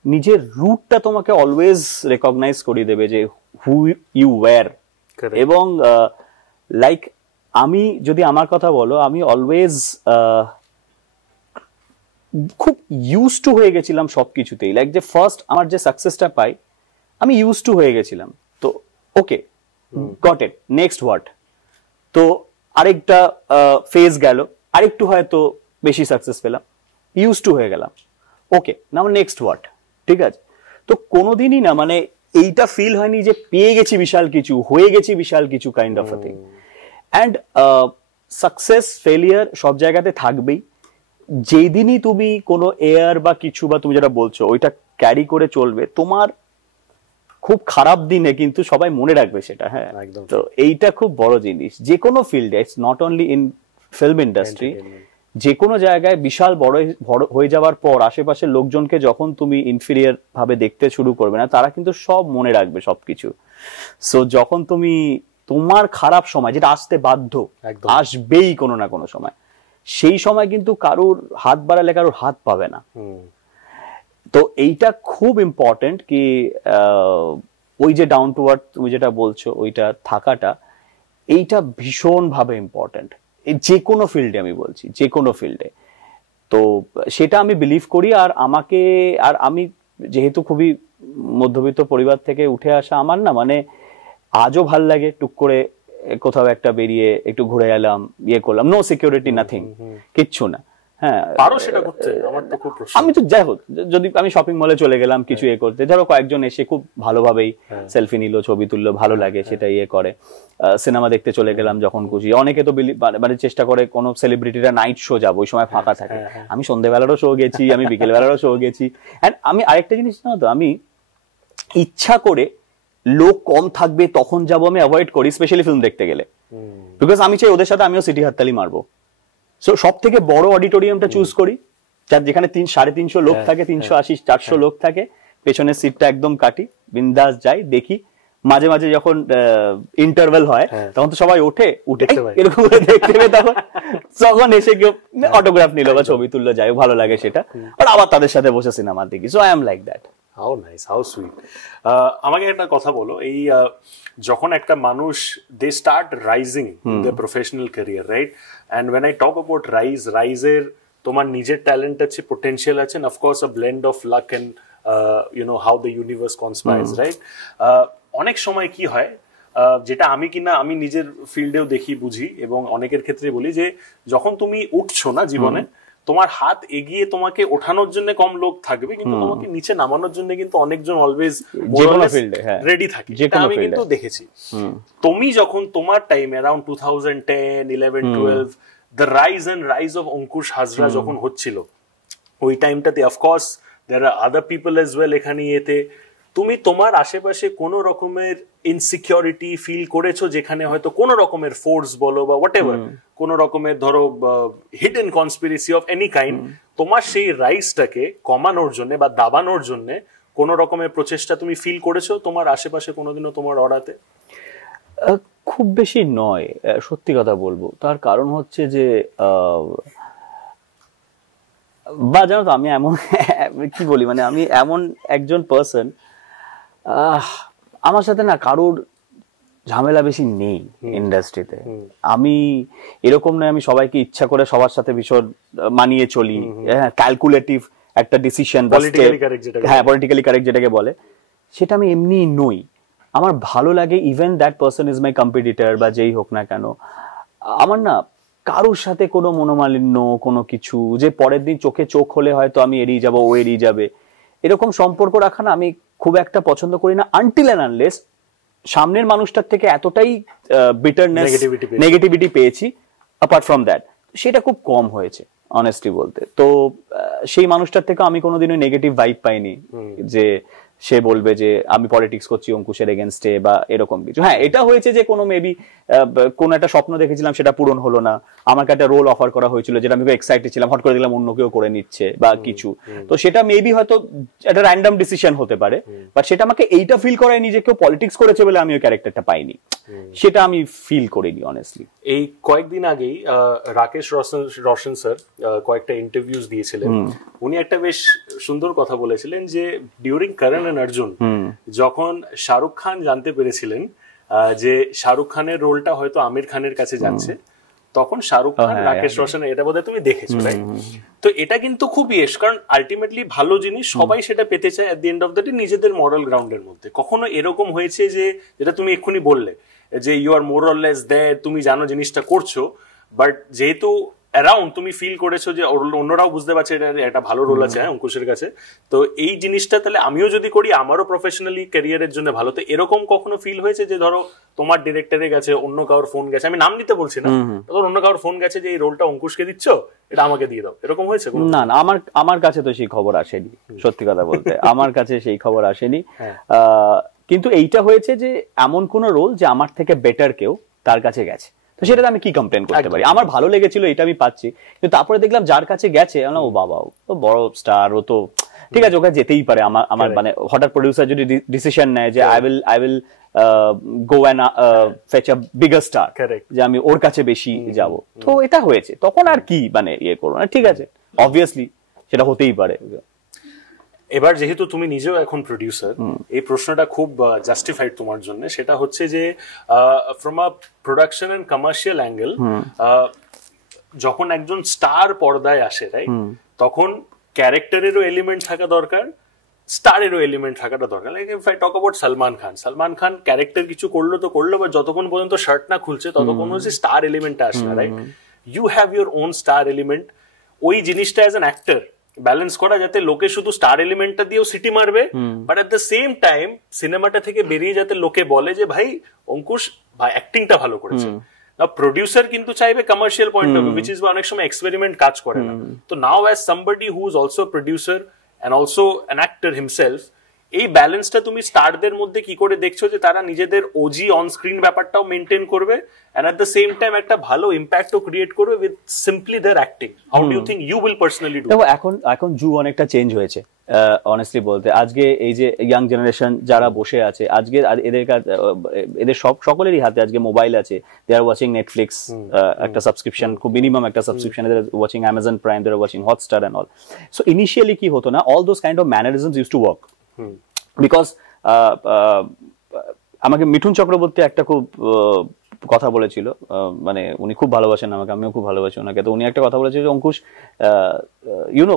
নিজের রুটটা তোমাকে অলওয়েজ রেকগনাইজ করে দেবে যে হু ইউ ওয়্যার। এবং লাইক আমি যদি আমার কথা বলো, আমি অলওয়েজ খুব ইউজ টু হয়ে গেছিলাম সবকিছুতেই। লাইক যে ফার্স্ট আমার যে সাকসেসটা পাই, আমি ইউজ টু হয়ে গেছিলাম, তো ওকে গট ইট, নেক্সট হোয়াট, তো আরেকটা ফেজ গেল, আরেকটু হয়তো বেশি সাকসেস পেলাম, ইউজ টু হয়ে গেলাম, ওকে নাও নেক্সট হোয়াট, ঠিক আছে। তো কোনোদিনই না মানে এইটা ফিল হয়নি যে পেয়ে গেছি বিশাল কিছু, হয়ে গেছি বিশাল কিছু, kind of a thing. And success failure সব জায়গাতে থাকবেই। যেই দিনই তুমি কোনো এয়ার বা কিছু বা তুমি যেটা বলছো ওইটা ক্যারি করে চলবে, তোমার খুব খারাপ দিনে কিন্তু সবাই মনে রাখবে সেটা। হ্যাঁ একদম। তো এইটা খুব বড় জিনিস যে কোনো ফিল্ডে, it's not only in film industry, যে কোনো জায়গায় বিশাল বড় হয়ে যাওয়ার পর আশেপাশের লোকজনকে যখন তুমি ইনফিরিয়ার ভাবে দেখতে শুরু করবে না, তারা কিন্তু সব মনে রাখবে সবকিছু। সো যখন তুমি তোমার খারাপ সময়, যেটা আসতে বাধ্য, আসবেই কোনো না কোনো সময়, সেই সময় কিন্তু কারোর হাত বাড়ালে কারোর হাত পাবে না। তো এইটা খুব ইম্পর্টেন্ট কি ওই যে ডাউন টু আর্থ তুমি যেটা বলছো ওইটা থাকাটা, এইটা ভীষণ ভাবে ইম্পর্টেন্ট যে কোনো ফিল্ডে, আমি বলছি যে কোনো ফিল্ডে। তো সেটা আমি বিলিভ করি। আর আমি যেহেতু খুবই মধ্যবিত্ত পরিবার থেকে উঠে আসা, আমার না মানে আজও ভাল লাগে টুক করে কোথাও একটা বেরিয়ে একটু ঘুরে এলাম, ইয়ে করলাম, নো সিকিউরিটি, নাথিং, কিচ্ছু না। হ্যাঁ আমি তো যাই হোক, যদি আমি শপিং মলে চলে গেলাম কিছু ইয়ে করতে, ধরো কয়েকজন এসে খুব ভালোভাবেই সেলফি নিল, ছবি তুললো, ভালো লাগে সেটা ইয়ে করে। সিনেমা দেখতে চলে গেলাম যখন খুশি। অনেকে তো মানে চেষ্টা করে কোনো সেলিব্রিটিরা নাইট শো যাবো, ওই সময় ফাঁকা থাকে। আমি সন্ধ্যেবেলারও শো গেছি, আমি বিকেল বেলারও শো গেছি। অ্যান্ড আমি আরেকটা জিনিস জানো তো, আমি ইচ্ছা করে লোক কম থাকবে তখন যাবো আমি অ্যাভয়েড করি, স্পেশালি ফিল্ম দেখতে গেলে, বিকজ আমি চাই ওদের সাথে আমিও সিটি হাততালি মারবো। সো সব থেকে বড় অডিটোরিয়ামটা চুজ করি, যার যেখানে 350 লোক থাকে, 380-400 লোক থাকে, পেছনের সিটটা একদম কাটি, বিন্দাস যাই, দেখি। মাঝে মাঝে যখন ইন্টারভেল হয় তখন তো সবাই উঠে এরকম করে দেখতে হবে, তখন এসে কেউ অটোগ্রাফ নিল বা ছবি তুললো, যাই ভালো লাগে সেটা, আর আবার তাদের সাথে বসে সিনেমা দেখি। So I am like that. How nice, how sweet. আমাকে একটা কথা বলো, এই যখন একটা মানুষ they start rising in the professional career, right? And when I talk about রাইজের তোমার নিজের ট্যালেন্ট আছে, পোটেনশিয়াল আছে, of course a blend of luck and you know how the universe conspires, right? অনেক সময় কি হয়, যেটা আমি নিজের ফিল্ডেও দেখি, বুঝি, এবং অনেকের ক্ষেত্রে বলি যে যখন তুমি উঠছো না জীবনে, তোমার হাত এগিয়ে তোমাকে ওঠানোর জন্য কম লোক থাকবে, কিন্তু তোমাকে নিচে নামানোর জন্য কিন্তু অনেকজন অলওয়েজ রেডি থাকে, আমি কিন্তু দেখেছি। তুমি যখন তোমার time around 2010, 11, 12 the rise and rise of Ankush Hazra যখন হচ্ছিল ওই টাইমটাতে of course there are other people as well এখানে এতে তুমি তোমার আশেপাশে কোনো রকমের ইনসিকিউরিটি ফিল করেছো যেখানে হয়তো কোনো রকমের ফোর্স বলো বা হোয়াট এভার কোনো রকমের ধরো hidden conspiracy of any kind তোমার সেই রাইজটাকে কমানোর জন্য বা দাবানোর জন্য কোনো রকমের প্রচেষ্টা তুমি ফিল করেছো তোমার আশেপাশে কোনোদিনও তোমার অড়াতে? খুব বেশি নয়, সত্যি কথা বলবো। তার কারণ হচ্ছে যে বা জানো তো আমি এমন কি বলি, মানে আমি এমন একজন পার্সন, আমার সাথে না কারোর ঝামেলা বেশি নেই ইন্ডাস্ট্রিতে। আমি এরকম নয় আমি সবাইকে ইচ্ছা করে সবার সাথে ভীষণ মানিয়ে চলি, ক্যালকুলেটিভ একটা ডিসিশন, হ্যাঁ পলিটিক্যালি কারেক্ট যেটাকে বলে, সেটা আমি এমনি নই। আমার ভালো লাগে even that person is my competitor বা যেই হোক না কেন, আমার না কারোর সাথে কোনো মনোমালিন্য কোনো কিছু যে পরের দিন চোখে চোখ হলে হয়তো আমি এড়িয়ে যাবো ও এড়িয়ে যাবে, এরকম সম্পর্ক রাখা না আমি খুব একটা পছন্দ করি না, আনটিল এন্ড আনলেস সামনের মানুষটার থেকে এতটাই বিটারনেস নেগেটিভিটি পেয়েছি। অ্যাপার্ট ফ্রম দ্যাট সেটা খুব কম হয়েছে অনেস্টলি বলতে। তো সেই মানুষটার থেকে আমি কোনোদিনও নেগেটিভ ভাইব পাইনি যে সে বলবে যে আমি পলিটিক্স করছি অঙ্কুশের এগেনস্টে বা এরকম কিছু। হ্যাঁ এটা হয়েছে যে কোনো মেবি কোনো একটা স্বপ্ন দেখেছিলাম সেটা পূরণ হলো না, আমাকে একটা রোল অফার করা হয়েছিল যেটা আমি খুব এক্সাইটেড ছিলাম, হট করে দিলাম অন্য কেউ করে নিচ্ছে বা কিছু, তো সেটা মেবি হয়তো একটা র্যান্ডম ডিসিশন হতে পারে, বাট সেটা আমাকে এইটা ফিল করায়নি যে কেউ পলিটিক্স করেছে বলে আমি ওই ক্যারেক্টারটা পাইনি, সেটা আমি ফিল করিনি অনেস্টলি। এই কয়েকদিন আগেই রাকেশ রোশন স্যার কয়েকটা ইন্টারভিউজ দিয়েছিলেন, উনি একটা বেশ সুন্দর কথা বলেছিলেন যে ডিউরিং করণ এন্ড অর্জুন যখন শাহরুখ খান জানতে পেরেছিলেন যে শাহরুখ খানের রোলটা হয়তো আমির খানের কাছে যাচ্ছে, তখন শাহরুখ খান রাকেশ রোশন, এটা বোধহয় তুমি দেখেছো রাইট? তো এটা কিন্তু খুব ইয়েস, কারণ আলটিমেটলি ভালো জিনিস সবাই সেটা পেতে চায় at the end of the day নিজেদের মরাল গ্রাউন্ডের মধ্যে। কখনো এরকম হয়েছে যে যেটা তুমি এক্ষুনি বললে যে you are more or less there, তুমি জানো জিনিসটা করছো, বাট যেহেতু অ্যারাউন্ড তুমি ফিল করেছো যে অন্যরাও বুঝতে পারছে এটা একটা ভালো রোল আছে অঙ্কুশের কাছে, তো এই জিনিসটা তাহলে আমিও যদি করি আমারও প্রফেশনালি ক্যারিয়ারের জন্য ভালো। তো এরকম কখনো ফিল হয়েছে যে ধরো তোমার ডিরেক্টরের কাছে অন্য কারোর ফোন গেছে, আমি নাম নিতে বলছি না, তখন অন্য কারোর ফোন গেছে যে এই রোলটা অঙ্কুশকে দিচ্ছ, এটা আমাকে দিয়ে দাও, এরকম হয়েছে? না না, আমার কাছে তো সেই খবর আসেনি, সত্যি কথা বলতে আমার কাছে সেই খবর আসেনি। কিন্তু এইটা হয়েছে যে এমন কোন রোল যে আমার থেকে বেটার কেউ তার কাছে গেছে, তো সেটাতে আমি কি কমপ্লেন করতে পারি? আমার ভালো লেগেছিল এটা আমি পাচ্ছি, কিন্তু তারপরে দেখলাম যার কাছে গেছে ও বাবা ও বড় স্টার, ও তো ঠিক আছে ওকে যেতেই পারে, আমার মানে হঠাৎ প্রডিউসার যদি ডিসিশন নেয় যে I will go and fetch a bigger star, যে আমি ওর কাছে বেশি যাব, তো এটা হয়েছে, তখন আর কি মানে ইয়ে করবো না, ঠিক আছে অবভিয়াসলি সেটা হতেই পারে। এবার যেহেতু তুমি নিজেও এখন প্রডিউসার, এই প্রশ্নটা খুব জাস্টিফাইড তোমার জন্য, সেটা হচ্ছে যে from a production and commercial angle যখন একজন স্টার পর্দায় আসে রাইট, তখন ক্যারেক্টারেরও এলিমেন্ট থাকা দরকার, স্টারেরও এলিমেন্ট থাকাটা দরকার। Like if I talk about Salman Khan character কিছু করলো তো করলো, বাট যতক্ষণ পর্যন্ত শার্ট না খুলছে ততক্ষণ হচ্ছে স্টার এলিমেন্টটা আসে না right? You have your own star element, ওই জিনিসটা অ্যাজ অ্যান অ্যাক্টর ব্যালেন্স করা যাতে লোকে শুধু স্টার এলিমেন্টটা দিয়েও সিটি মারবে, but at the same time সিনেমাটা থেকে বেরিয়ে যাতে লোকে বলে যে ভাই অঙ্কুশ ভাই অ্যাক্টিংটা ভালো করেছে। না প্রডিউসার কিন্তু চাইবে commercial point of view, which is অনেক সময় এক্সপেরিমেন্ট কাজ করে না। তো নাও as somebody who is also a producer and also an actor himself, এই ব্যালেন্সটা তুমি স্টারদের মধ্যে কি করে দেখছো যে তারা নিজেদের ওজি অন স্ক্রিন ব্যাপারটাও মেনটেন করবে and at the same time একটা ভালো ইম্প্যাক্টও ক্রিয়েট করবে with simply their acting? How do you think you will personally do? দেখো এখন যুগ অনেকটা চেঞ্জ হয়েছে অনেস্টলি বলতে। আজকে এই যে ইয়াং জেনারেশন যারা বসে আছে আজকে, এদের সকলেরই হাতে আজকে মোবাইল আছে, দে আর ওয়াচিং নেটফ্লিক্স, একটা সাবস্ক্রিপশন, খুব মিনিমাম একটা subscription, they are watching Amazon Prime, they are watching Hotstar and all. So initially কি হতো না, all those kind of mannerisms use to work because আমাকে মিঠুন চক্রবর্তী একটা খুব কথা বলেছিল, মানে উনি খুব ভালোবাসেন আমাকে, আমিও খুব ভালোবাসি ওনাকে, তো উনি একটা কথা বলেছিল যে অঙ্কুশ ইউনো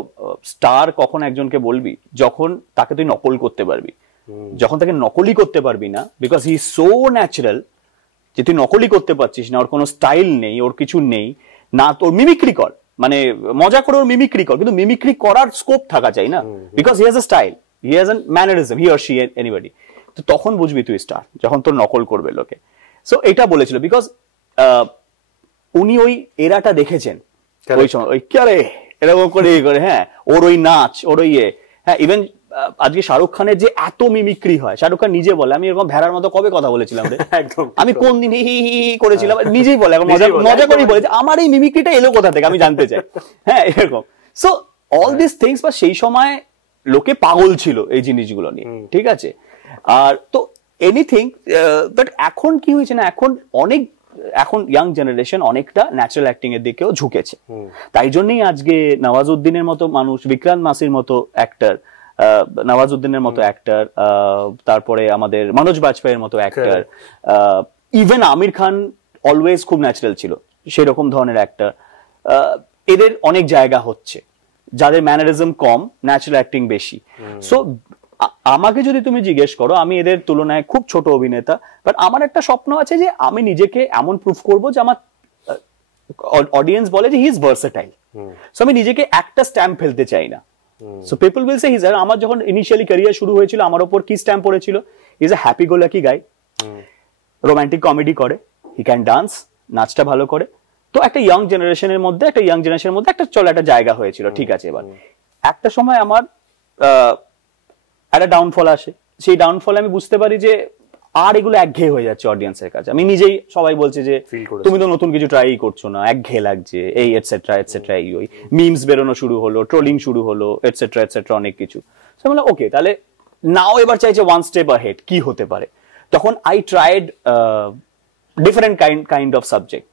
স্টার কখন একজনকে বলবি যখন তাকে তুই নকল করতে পারবি, যখন তাকে নকলই করতে পারবি না, because he is so natural যে তুই নকলই করতে পারছিস না, ওর কোনো স্টাইল নেই, ওর কিছু নেই না, তোর মিমিক্রি কর, মানে মজা করে ওর মিমিক্রি কর, কিন্তু মিমিক্রি করার স্কোপ থাকা চাই না, because he has a style, he has a mannerism, he or she anybody, তো তখন বুঝবি তুই স্টার যখন তোর নকল করবে লোকে। সো এটা বলেছিল, বিকজ উনি ওই এরাটা দেখেছেন ওই সময়, ওই কে এরকম করে হ্যাঁ, ওর ওই নাচ, ওর ওই হ্যাঁ, ইভেন আজকে শাহরুখ খানের যে এত মিমিক্রি হয়, শাহরুখ খান নিজে বলে আমি এরকম ভেড়ার মতো কবে কথা বলেছিলাম রে, আমি কোন দিন হি হি করেছিলাম, নিজেই বলে, এখন মজা করেই বলে আমার এই মিমিক্রিটা এলো কোথা থেকে আমি জানতে চাই, হ্যাঁ এরকম। সো অল দিস থিংস, বা সেই সময় লোকে পাগল ছিল এই জিনিসগুলো নিয়ে, ঠিক আছে। আর তো এনিথিং, বাট এখন কি হয়েছে না, এখন ইয়াং জেনারেশন অনেকটা ন্যাচারাল অ্যাক্টিং এর দিকেও ঝুঁকেছে। তাই জন্যই আজকে নওয়াজউদ্দিনের মতো মানুষ, বিক্রান্ত মাসির মতো অ্যাক্টর, নওয়াজউদ্দিনের মতো অ্যাক্টর, তারপরে আমাদের মনোজ বাজপেয়ীর মতো actor, even Aamir Khan always খুব ন্যাচারাল ছিল, সেরকম ধরনের অ্যাক্টর, এদের অনেক জায়গা হচ্ছে, যাদের ম্যানারিজম কম, ন্যাচারাল অ্যাক্টিং বেশি। সো আমাকে যদি তুমি জিজ্ঞেস করো, আমি এদের তুলনায় খুব ছোট অভিনেতা, বাট আমার একটা স্বপ্ন আছে যে আমি নিজেকে এমন প্রুফ করবো যে আমার অডিয়েন্স বলে যে হি ইজ ভার্সেটাইল। সো আমি নিজেকে একটা স্ট্যাম্প ফেলতে চাই না। So people will say his, আমার যখন ইনিশিয়ালি ক্যারিয়ার শুরু হয়েছিল, আমার উপর কি স্ট্যাম্প পড়েছিল, he is a happy go lucky guy, romantic comedy করে, হি ক্যান ডান্স, নাচটা ভালো করে। তো একটা ইয়াং জেনারেশনের মধ্যে একটা চলে একটা জায়গা হয়েছিল, ঠিক আছে। এবার একটা সময় আমার একটা ডাউনফল আসে, সেই ডাউনফলে আমি বুঝতে পারি যে আর এগুলো একঘেয়ে হয়ে যাচ্ছে অডিয়েন্সের কাছে। আমি নিজেই, সবাই বলছে যে তুমি তো নতুন কিছু ট্রাই করছো না, একঘেয়ে লাগছে, এই এটসেট্রা এটসেট্রা, এই ওই মিমস বেরোনো শুরু হলো, ট্রোলিং শুরু হলো, এটসেট্রা এটসেট্রা, অনেক কিছু। বললাম ওকে, তাহলে নাও এবার চাইছে ওয়ান স্টেপ আহেড, কি হতে পারে। তখন I tried different kind of subject,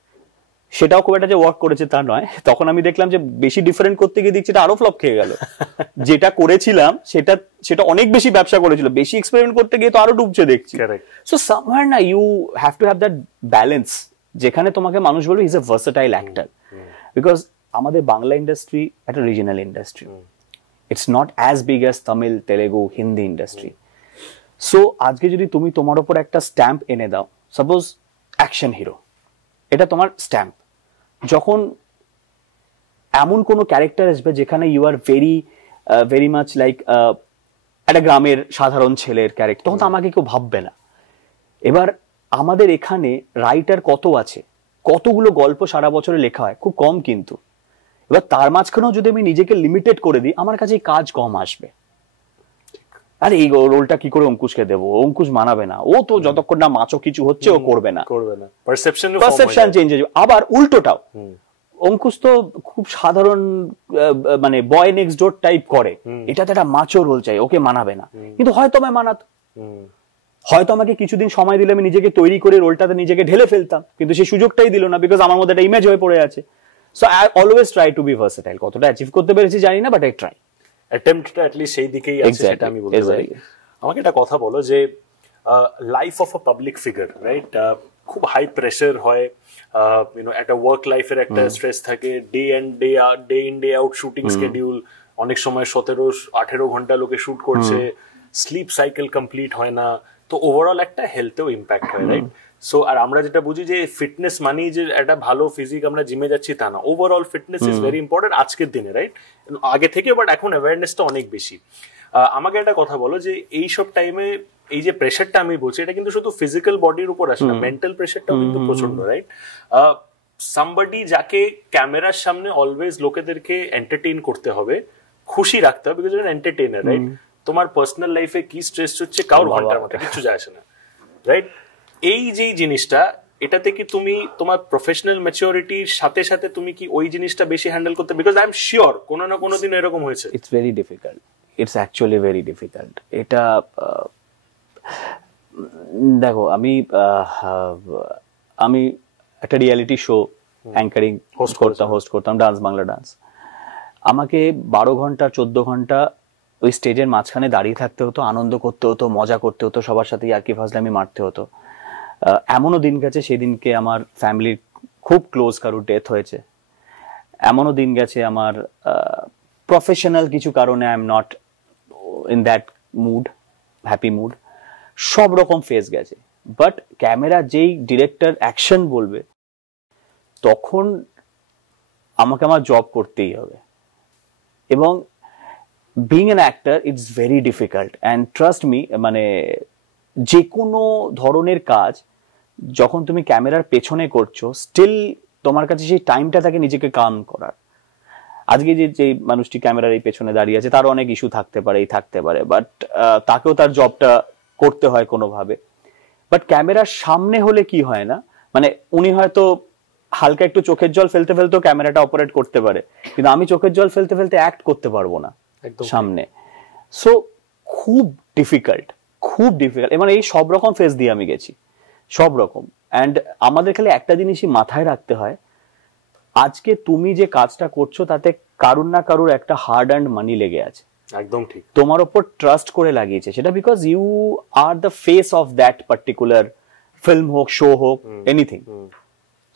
সেটাও খুব একটা যে ওয়ার্ক করেছে তা নয়। তখন আমি দেখলাম যে বেশি ডিফারেন্ট করতে গিয়ে দেখছি এটা আরো ফ্লপ খেয়ে গেল। যেটা করেছিলাম সেটা অনেক বেশি ব্যবসা করেছিল, বেশি এক্সপেরিমেন্ট করতে গিয়ে তো আরো ডুবছে দেখছি। সো সামহার না you have to have that balance, যেখানে তোমাকে মানুষ বলবে is a versatile actor. Because আমাদের বাংলা ইন্ডাস্ট্রি একটা regional industry, it's not as big as Tamil, Telugu, Hindi industry. So আজকে যদি তুমি তোমার উপর একটা স্ট্যাম্প এনে দাও, সাপোজ অ্যাকশন হিরো, এটা তোমার স্ট্যাম্প, যখন এমন কোনো ক্যারেক্টার আসবে যেখানে you are very much like একটা গ্রামের সাধারণ ছেলের ক্যারেক্টার, তখন তো আমাকে কেউ ভাববে না। এবার আমাদের এখানে রাইটার কত আছে, কতগুলো গল্প সারা বছরে লেখা হয়, খুব কম কিন্তু। এবার তার মাঝখানেও যদি আমি নিজেকে লিমিটেড করে দিই, আমার কাছে কাজ কম আসবে। আরে এই রোলটা কি করে অঙ্কুশকে দেবো, অঙ্কুশ মানাবে না, ও তো যতক্ষণ না মাচো কিছু হচ্ছে ও করবে না, পারসেপশন চেঞ্জ হয়ে যাবে। আবার উল্টোটাও, অঙ্কুশ তো খুব সাধারণ মানে বয় নেক্সট ডোর টাইপ করে, এটাতে একটা মাচো রোল চাই, ওকে মানাবে না। কিন্তু হয়তো আমায় মানাতো, হয়তো আমাকে কিছুদিন সময় দিলে আমি নিজেকে তৈরি করে রোলটাতে নিজেকে ঢেলে ফেলতাম, কিন্তু সেই সুযোগটাই দিল না, বিকজ আমার মধ্যে একটা ইমেজ হয়ে পড়ে আছে। So I always try to be versatile. কতটা অ্যাচিভ করতে পেরেছি জানি না, বাট আই ট্রাই। অ্যাটেম্পটটা অ্যাট লিস্ট সেই দিকেই আছে, সেটা আমি বলতে পারি। আমাকে একটা কথা বলো যে life of a public figure, right, খুব হাই প্রেসার হয়, একটা ওয়ার্ক লাইফের একটা স্ট্রেস থাকে, day in day out shooting schedule, অনেক সময় 17-18 ঘন্টা লোকে শুট করছে, স্লিপ সাইকেল কমপ্লিট হয় না, তো ওভারঅল একটা হেলথেও ইম্প্যাক্ট হয়, রাইট। সো আর আমরা যেটা বুঝি যে ফিটনেস মানেই যে একটা ভালো ফিজিক আমরা জিমে যাচ্ছি তা না, overall fitness is very important আজকের দিনে, রাইট, আগে থেকে, বাট এখন অ্যাওয়ারনেসটা অনেক বেশি। আমাকে একটা কথা বলো যে এইসব টাইমে এই যে প্রেশারটা আমি বলছি, এটা কিন্তু শুধু ফিজিক্যাল বডির উপর আসে না, মেন্টাল প্রেশারটাও কিন্তু প্রচন্ড, রাইট। সামবডি যাকে ক্যামেরার সামনে অলওয়েজ লোকেদেরকে এন্টারটেইন করতে হবে, খুশি রাখতে হবে, বিকজ এন্টারটেইনার, রাইট। তোমার পার্সোনাল লাইফে কি স্ট্রেস হচ্ছে কারোর ঘন্টার মধ্যে কিছু যায় আসে না, রাইট। এই যে জিনিসটা, এটাতে কি তুমি তোমার প্রফেশনাল ম্যাচিউরিটির সাথে সাথে তুমি কি ওই জিনিসটা বেশি হ্যান্ডেল করতে, বিকজ আই এম শিওর কোনো না কোনো দিন এরকম হয়েছে। It's very difficult, it's actually very difficult. এটা দেখো, আমি একটা রিয়ালিটি শো অ্যাঙ্কারিং হোস্ট করতাম, ডান্স বাংলা ডান্স। আমাকে 12 ঘন্টা 14 ঘন্টা ওই স্টেজের মাঝখানে দাঁড়িয়ে থাকতে হতো, আনন্দ করতে হতো, মজা করতে হতো, সবার সাথে ইয়ার্কি ফাজলামি মারতে হতো। এমনও দিন গেছে সেদিনকে আমার ফ্যামিলির খুব ক্লোজ কারোর ডেথ হয়েছে। এমনও দিন গেছে আমার প্রফেশনাল কিছু কারণে I am not in that mood, happy mood, সব রকম ফেস গেছে। বাট ক্যামেরা যেই ডিরেক্টর অ্যাকশন বলবে, তখন আমাকে আমার জব করতেই হবে। এবং being an actor it's very difficult, and trust me, মানে যে কোনো ধরনের কাজ যখন তুমি ক্যামেরার পেছনে করছো, স্টিল তোমার কাছে সেই টাইমটা থাকে নিজেকে কাম করার। আজকে যে মানুষটি ক্যামেরার এই পেছনে দাঁড়িয়ে আছে তার অনেক ইস্যু থাকতে পারে, এই থাকতে পারে, বাট তাকেও তার জবটা করতে হয় কোনোভাবে। বাট ক্যামেরার সামনে হলে কি হয় না, মানে উনি হয়তো হালকা একটু চোখের জল ফেলতে ফেলতেও ক্যামেরাটা অপারেট করতে পারে, কিন্তু আমি চোখের জল ফেলতে ফেলতে অ্যাক্ট করতে পারবো না সামনে। সো খুব ডিফিকাল্ট, খুব ডিফিকাল্ট। মানে এই সব রকম ফেস দিয়ে আমি গেছি, সব রকম। অ্যান্ড আমাদের খালি একটা জিনিসই মাথায় রাখতে হয়, আজকে তুমি যে কাজটা করছো তাতে কারুর না কারুর একটা হার্ড অ্যান্ড মানি লেগে আছে, একদম ঠিক, তোমার ওপর ট্রাস্ট করে লাগিয়েছে সেটা, because you are the face of that particular film হোক, শো হোক, এনিথিং।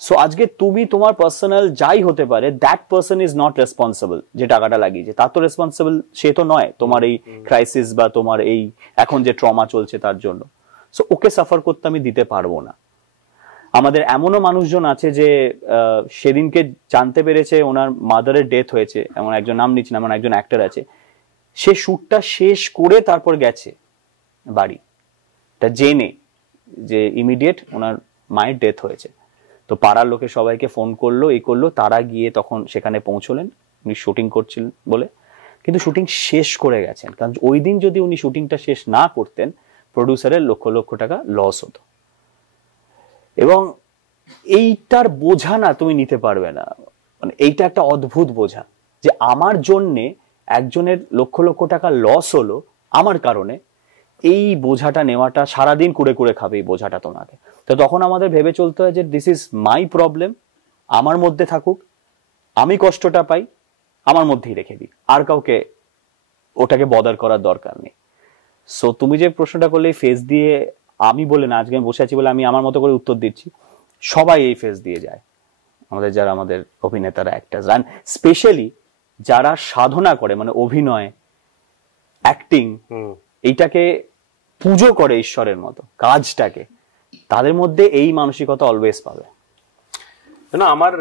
সো আজকে তুমি তোমার পার্সোনাল যাই হতে পারে, that person is not responsible যে টাকাটা লাগিয়েছে, তার তো রেসপন্সিবল সে তো নয় তোমার এই ক্রাইসিস বা তোমার এই এখন যে ট্রমা চলছে তার জন্য। সো ওকে সাফার করতে আমি দিতে পারবো না। আমাদের এমনও মানুষজন আছে যে সেদিনকে জানতে পেরেছে ওনার মাদারের ডেথ হয়েছে, এমন একজন, নাম নিচ্ছি না, এমন একজন অ্যাক্টর আছে, সে শুটটা শেষ করে তারপর গেছে বাড়ি, তা জেনে যে ইমিডিয়েট ওনার মায়ের ডেথ হয়েছে। তো পাড়ার লোকে সবাইকে ফোন করলো, এই করলো, তারা গিয়ে তখন সেখানে পৌঁছলেন, উনি শুটিং করছিলেন বলে, কিন্তু শুটিং শেষ করে গেছেন, কারণ ওই দিন যদি উনি শুটিংটা শেষ না করতেন প্রডিউসারের লক্ষ লক্ষ টাকা লস হতো। এবং এইটার বোঝা না তুমি নিতে পারবে না, মানে এইটা একটা অদ্ভুত বোঝা যে আমার জন্যে একজনের লক্ষ লক্ষ টাকা লস হলো আমার কারণে, এই বোঝাটা নেওয়াটা সারাদিন কুড়ে কুড়ে খাবে এই বোঝাটা তোমাকে। তো তখন আমাদের ভেবে চলতে হয় যে দিস ইজ মাই প্রবলেম, আমার মধ্যে থাকুক, আমি কষ্টটা পাই, আমার মধ্যেই রেখে দিই, আর কাউকে ওটাকে বদার করার দরকার নেই। সো তুমি যে প্রশ্নটা করলে ফেস দিয়ে, আমি বলে না, আজকে আমি বসে আছি বলে আমি আমার মতো করে উত্তর দিচ্ছি, সবাই এই ফেস দিয়ে যায়, আমাদের যারা আমাদের অভিনেতারা, অ্যাক্টার্স, অ্যান্ড স্পেশালি যারা সাধনা করে, মানে অভিনয়, অ্যাক্টিং, এইটাকে পুজো করে ঈশ্বরের মতো কাজটাকে, তাদের মধ্যে এই মানসিকতা অলওয়েজ পাবে না। আমার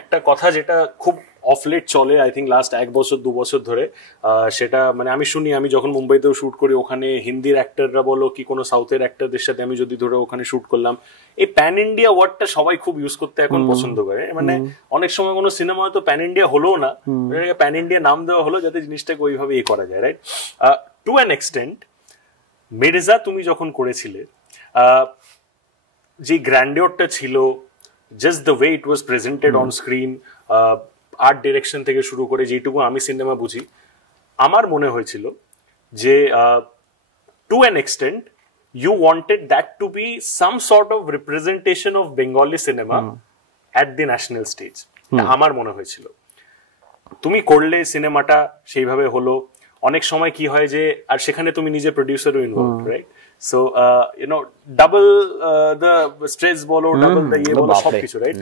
একটা কথা যেটা খুব অফ লেট চলে, আই থিঙ্ক লাস্ট 1 বছর 2 বছর ধরে, সেটা মানে আমি শুনি, আমি যখন মুম্বাইতেও শুট করি, ওখানে হিন্দির অ্যাক্টররা বলো কি কোনো সাউথের অ্যাক্টরদের সাথে আমি যদি ধরে ওখানে শুট করলাম, এই প্যান ইন্ডিয়া ওয়ার্ডটা সবাই খুব ইউজ করতে এখন পছন্দ করে। মানে অনেক সময় কোনো সিনেমা হয়তো প্যান ইন্ডিয়া হলো না, প্যান ইন্ডিয়া নাম দেওয়া হলো যাতে জিনিসটাকে ওইভাবে ইয়ে করা যায়, right? To an extent Mirza তুমি যখন করেছিলে, যে গ্র্যান্ডিওরটা ছিল, just the way it was presented on screen, art direction থেকে শুরু করে যেটুকু আমি সিনেমা বুঝি, আমার মনে হয়েছিল যে to an extent you wanted that to be some sort of representation of Bengali cinema at the national stage. আমার মনে হয়েছিল তুমি করলে, সিনেমাটা সেইভাবে হলো। অনেক সময় কি হয় যে, আর সেখানে তুমি নিজে প্রডিউসারও involve, right? So double the stress বলো, ডাবল দ্য ইয়ে বলো, সবকিছু, রাইট?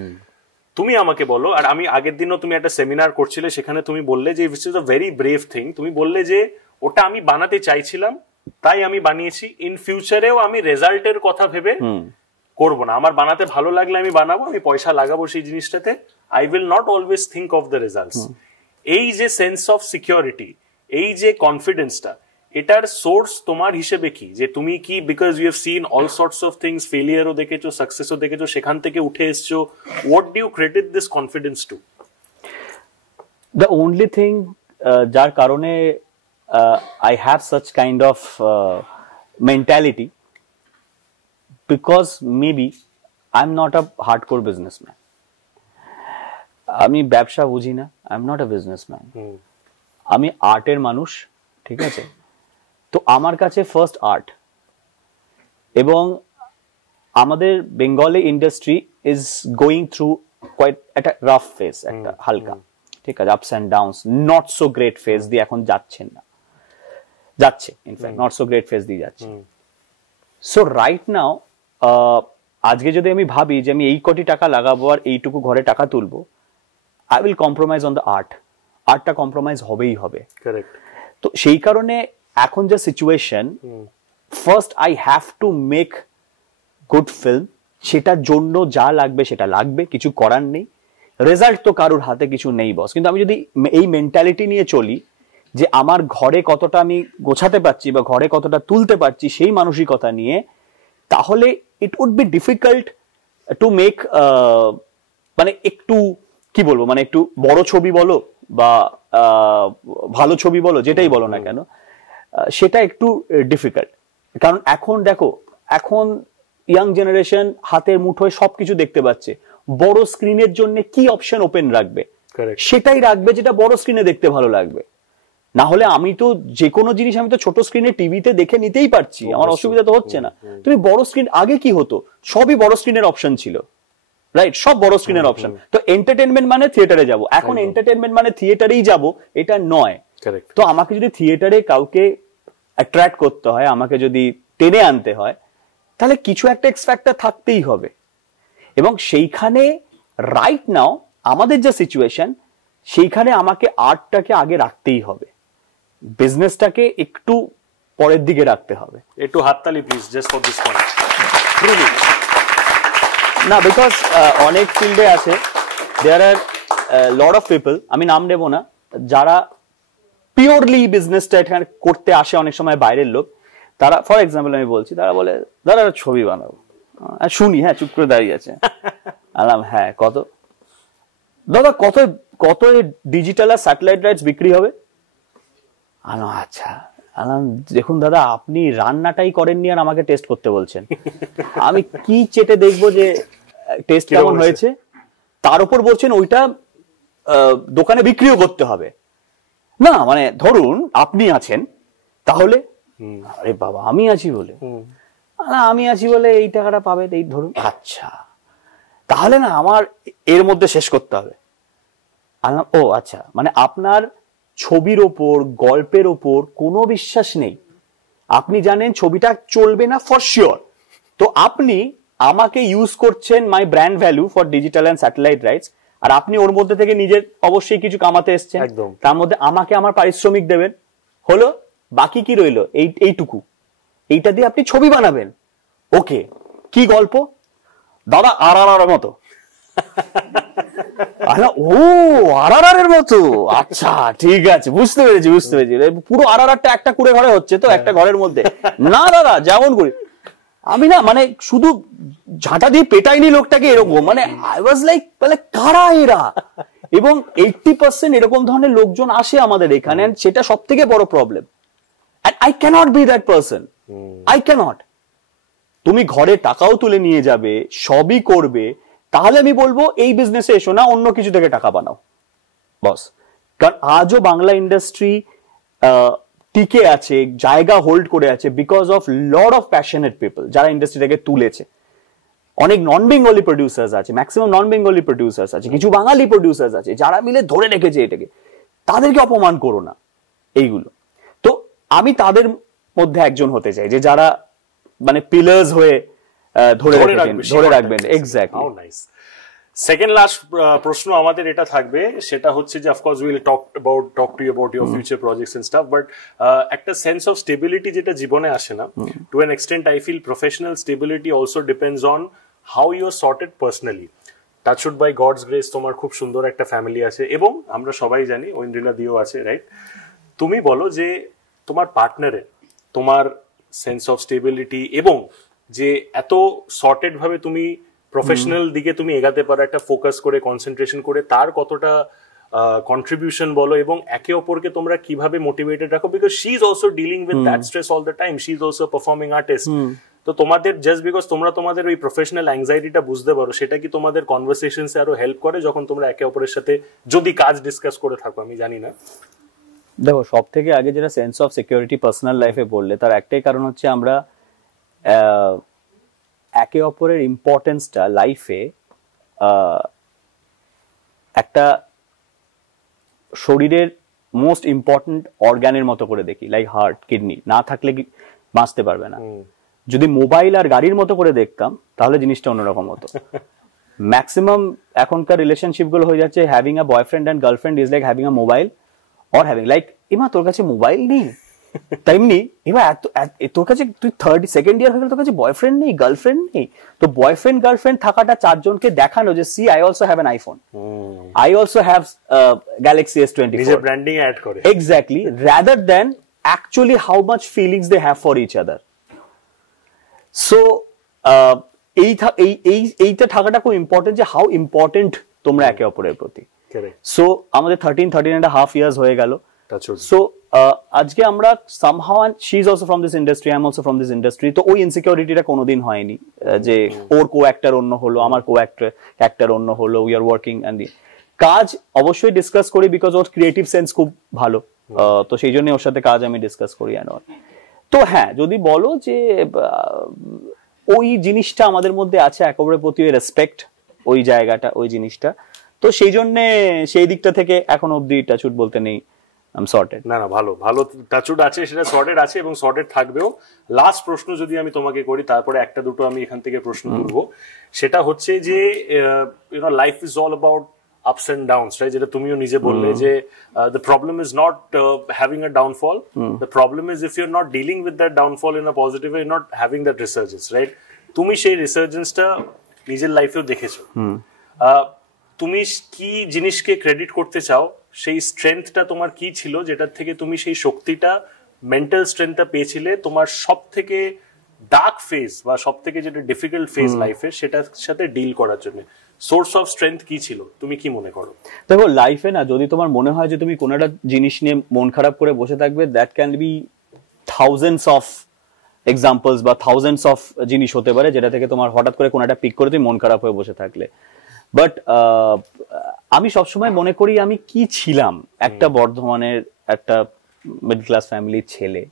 তুমি আমাকে বলো, আর আমি আগের দিনও তুমি একটা সেমিনার করছিলে, সেখানে তুমি বললে যে which is a very brave thing, তুমি বললে যে ওটা আমি বানাতে চাইছিলাম তাই আমি বানিয়েছি, ইন ফিউচারেও আমি রেজাল্টের কথা ভেবে করবো না, আমার বানাতে ভালো লাগলে আমি বানাবো, আমি পয়সা লাগাবো সেই জিনিসটাতে, I will not always think of the results. এই যে সেন্স অফ সিকিউরিটি, এই যে কনফিডেন্সটা, এটার সোর্স তোমার হিসেবে কি? যে তুমি কি, because you have seen all sorts of things, ফেলিয়ারও দেখেছো, সাকসেসও দেখেছো, সেখান থেকে উঠে এসছো, what do you credit this confidence to? The only thing যার কারণে I have such kind of mentality, because maybe I'm not a hardcore businessman. আমি ব্যবসা বুঝি না, I'm not a businessman. আমি আর্টের মানুষ, ঠিক আছে? তো আমার কাছে ফার্স্ট আর্ট, এবং আমাদের Bengali industry is going through quite একটা রাফ ফেজ, একটা হালকা, ঠিক আছে, ups and downs, not so great phase দিয়ে এখন যাচ্ছেন না, যাচ্ছে, in fact not so great phase দিয়ে যাচ্ছে। সো রাইট নাও, আজকে যদি আমি ভাবি যে আমি এই কোটি টাকা লাগাবো আর এইটুকু ঘরে টাকা তুলবো, I will compromise on the art, আর্টটা কম্প্রোমাইজ হবেই হবে। তো সেই কারণে এখন যে situation, first I have to make good film, সেটার জন্য যা লাগবে সেটা লাগবে, কিছু করার নেই, রেজাল্ট তো কারোর হাতে কিছু নেই বস। কিন্তু আমি যদি এই মেন্টালিটি নিয়ে চলি যে আমার ঘরে কতটা আমি গোছাতে পারছি বা ঘরে কতটা তুলতে পারছি, সেই মানসিকতা নিয়ে, তাহলে it would be difficult to make মানে একটু কি বলবো, মানে একটু বড় ছবি বলো বা ভালো ছবি বলো, যেটাই বলো না কেন, সেটা একটু ডিফিকাল্ট। কারণ এখন দেখো, এখন ইয়াং জেনারেশন হাতের মুঠোয় সবকিছু দেখতে পাচ্ছে। বড় স্ক্রিনের জন্য কি অপশন ওপেন রাখবে? সেটাই রাখবে যেটা বড় স্ক্রিনে দেখতে ভালো লাগবে। না হলে আমি তো যে কোনো জিনিস আমি তো ছোট স্ক্রিনে টিভিতে দেখে নিতেই পারছি, আমার অসুবিধা তো হচ্ছে না। তুমি বড় স্ক্রিন, আগে কি হতো, সবই বড় স্ক্রিনের অপশন ছিল, রাইট? সব বড় স্ক্রিনের অপশন। তো এন্টারটেনমেন্ট মানে থিয়েটারে যাব, এখন এন্টারটেনমেন্ট মানে থিয়েটারেই যাব, এটা নয়। তো আমাকে যদি থিয়েটারে কাউকে অ্যাট্রাক্ট করতে হয়, আমাকে যদি টেনে আনতে হয়, তাহলে কিছু একটা এক্স ফ্যাক্টর থাকতেই হবে। এবং সেইখানে রাইট নাও আমাদের যে সিচুয়েশন, সেইখানে আমাকে আর্টটাকে আগে রাখতেই হবে, বিজনেসটাকে একটু পরের দিকে রাখতে হবে। একটু হাততালি please just for this point. না, বিকজ অনেক ফিল্ডে আছে, দেয়ার আর লট অফ পিপল, আমি নাম নেব না, যারা পিওরলি বিজনেসটা এখানে করতে আসে অনেক সময় বাইরের লোক। তারা, ফর এক্সাম্পল আমি বলছি, তারা বলে দাদা ছবি বানাবো, শুনি, হ্যাঁ চুপ করে দাঁড়িয়ে আছে, আলাম হ্যাঁ কত দাদা, কত কত ডিজিটাল আর স্যাটেলাইট রাইটস বিক্রি হবে? আলাম আচ্ছা, আলাম দেখুন দাদা, আপনি রান্নাটাই করেননি আর আমাকে টেস্ট করতে বলছেন, আমি কি চেটে দেখবো যে টেস্ট কেমন হয়েছে? তার উপর বলছেন ওইটা দোকানে বিক্রিও করতে হবে। না মানে ধরুন আপনি আছেন, তাহলে আরে বাবা আমি আছি বলে, আমি আছি বলে এই টাকাটা পাবেন, এই ধরুন, আচ্ছা তাহলে না আমার এর মধ্যে শেষ করতে হবে। ও আচ্ছা, মানে আপনার ছবির ওপর, গল্পের ওপর কোনো বিশ্বাস নেই, আপনি জানেন ছবিটা চলবে না ফর শিওর, তো আপনি আমাকে ইউজ করছেন my brand value for digital and satellite rights, আর আপনি ওর মধ্যে থেকে নিজের অবশ্যই কিছু কামাতে এসছেন, তার মধ্যে আমাকে আমার পারিশ্রমিক দেবেন, হলো বাকি কি রইলো? এইটুকু, এইটা দিয়ে আপনি ছবি বানাবেন। ওকে, কি গল্প? দাদা আর মতো। ও আর মতো, আচ্ছা ঠিক আছে, বুঝতে পেরেছি বুঝতে পেরেছি, পুরো আরআরটা একটা কুড়ে ঘরে হচ্ছে তো, একটা ঘরের মধ্যে। না দাদা যেমন করি আমি, না মানে শুধু ঝাঁটা দিয়ে পেটাইনি লোকটাকে এরকম, মানে আই ওয়াজ লাইক, মানে কারা এরা? এবং 80% এরকম ধরনের লোকজন আসে আমাদের এখানে, সেটা সব থেকে বড় problem. And I cannot be that person. I cannot. তুমি ঘরে টাকাও তুলে নিয়ে যাবে, সবই করবে, তাহলে আমি বলবো এই বিজনেসে এসো না, অন্য কিছু থেকে টাকা বানাও বস। কারণ আজও বাংলা ইন্ডাস্ট্রি টিকে আছে, জায়গা হোল্ড করে আছে, because of lot of passionate people যারা ইন্ডাস্ট্রিটাকে তুলেছে। অনেক নন বেঙ্গলি প্রডিউসার্স আছে, ম্যাক্সিমাম নন বেঙ্গলি প্রডিউসার্স আছে, কিছু বাঙালি প্রডিউসার্স আছে, যারা মিলে ধরে রেখেছে এটাকে। তাদেরকে অপমান করো না এইগুলো। তো আমি তাদের মধ্যে একজন হতে চাই, যে যারা মানে পিলার্স হয়ে ধরে রাখবেন। এক্স্যাক্টলি। সেকেন্ড লাস্ট প্রশ্ন আমাদের এটা থাকবে, সেটা হচ্ছে যে of course will talk to you about your future projects and stuff, but একটা সেন্স অফ স্টেবিলিটি যেটা জীবনে আসে না, to an extent I feel professional stability also depends on how you are sorted personally. Touchwood by God's grace তোমার খুব সুন্দর একটা family আছে, এবং আমরা সবাই জানি ঐন্দ্রিলা দিও আছে, রাইট? তুমি বলো যে তোমার পার্টনারের, তোমার সেন্স অফ স্টেবিলিটি এবং যে এত সর্টেড ভাবে তুমি প্রফেশনাল দিকে তুমি এগাতে পারো, একটা ফোকাস করে, কনসেন্ট্রেশন করে, তার কতটা কন্ট্রিবিউশন বলো, এবং একে অপরকে তোমরা কিভাবে মোটিভেটেড রাখো, because she is also dealing with that stress all the time, she is also performing artist. তো তোমাদের জাস্ট বিকজ তোমরা তোমাদের ওই প্রফেশনাল অ্যাংজাইটিটা বুঝতে পারো, সেটা কি তোমাদের কনভারসেশনসে আরো হেল্প করে যখন তোমরা একে অপরের সাথে যদি কাজ ডিসকাস করে থাকো? আমি জানি না। দেখো, সব থেকে আগে যেটা সেন্স অফ সিকিউরিটি পার্সোনাল লাইফে বললে, তার একটাই কারণ হচ্ছে আমরা একে অপরের ইম্পর্টেন্সটা লাইফে একটা শরীরের মোস্ট ইম্পর্টেন্ট অর্গানের মতো করে দেখি, লাইক হার্ট, কিডনি না থাকলে বাঁচতে পারবে না। যদি মোবাইল আর গাড়ির মতো করে দেখতাম তাহলে জিনিসটা অন্যরকম হতো। ম্যাক্সিমাম এখনকার রিলেশনশিপ গুলো হয়ে যাচ্ছে having a boyfriend and girlfriend is like having a mobile or having, like এমা তোর কাছে মোবাইল নেই, তেমনি এবার তোর কাছে তুই সেকেন্ড ইয়ার হয়ে গেল, তোর কাছে বয়ফ্রেন্ড নেই, গার্লফ্রেন্ড নেই। তো বয়ফ্রেন্ড গার্লফ্রেন্ড থাকাটা চারজনকে দেখানো যে see I also have an iPhone, I also have Galaxy S24, নিজের ব্র্যান্ডিং অ্যাড করে। Exactly, rather than actually how much feelings they have for each other. So এইটা থাকাটা খুব ইম্পর্টেন্ট, যে হাউ ইম্পর্টেন্ট তোমরা একে অপরের প্রতি। সো আমাদের 13.5 years হয়ে গেল। সো আজকে আমরা somehow, and she is also from this industry, I am also from this industry, তো ওই ইনসিকিউরিটিটা কোনোদিন হয়নি যে ওর কো অ্যাক্টর অন্য হলো, আমার কো অ্যাক্টর অন্য হলো, উই আর ওয়ার্কিং এন্ড কাজ অবশ্যই ডিসকাস করি বিকজ ওর ক্রিয়েটিভ সেন্স খুব ভালো, তো সেই জন্য ওর সাথে কাজ আমি ডিসকাস করি এন্ড অল। তো হ্যাঁ, যদি বলো যে ওই জিনিসটা আমাদের মধ্যে আছে একেবারে প্রতি রেসপেক্ট, ওই জায়গাটা, ওই জিনিসটা, তো সেই জন্য সেই দিকটা থেকে এখন অব্দি টাচউড বলতে নেই, I'm sorted. না ভালো ভালো টাচউড আছে, সেটা সর্টেড আছে এবং সর্টেড থাকবেও। লাস্ট প্রশ্ন যদি আমি তোমাকে করি, তারপরে একটা দুটো আমি এখান থেকে প্রশ্ন করবো, সেটা হচ্ছে যে life is all about ups and downs, right? যেটা তুমিও নিজে বললে যে the problem is not having a downfall, the problem is if you're not dealing with that downfall in a positive way, you're not having that resurgence, right? তুমি সেই রিসার্জেন্সটা নিজের লাইফেও দেখেছো। তুমি কি জিনিসকে ক্রেডিট করতে চাও, সেই স্ট্রেংথটা তোমার কি ছিল যেটার থেকে তুমি সেই শক্তিটা, মেন্টাল স্ট্রেংথটা পেয়েছিলে তোমার সব থেকে ডার্ক ফেজ বা সব থেকে যেটা ডিফিকাল্ট ফেজ লাইফে, সেটার সাথে ডিল করার জন্য সোর্স অফ স্ট্রেংথ কি ছিল, তুমি কি মনে করো? দেখো, লাইফে না, যদি তোমার মনে হয় যে তুমি কোনো একটা জিনিস নিয়ে মন খারাপ করে বসে থাকবে, that can be thousands of examples বা থাউজেন্ডস অফ জিনিস হতে পারে যেটা থেকে তোমার হঠাৎ করে কোনো একটা পিক করে তুমি মন খারাপ হয়ে বসে থাকলে। বাট আমি সবসময় মনে করি আমি কি ছিলাম, একটা বর্ধমানের একটা মিডল ক্লাস ফ্যামিলির ছেলে,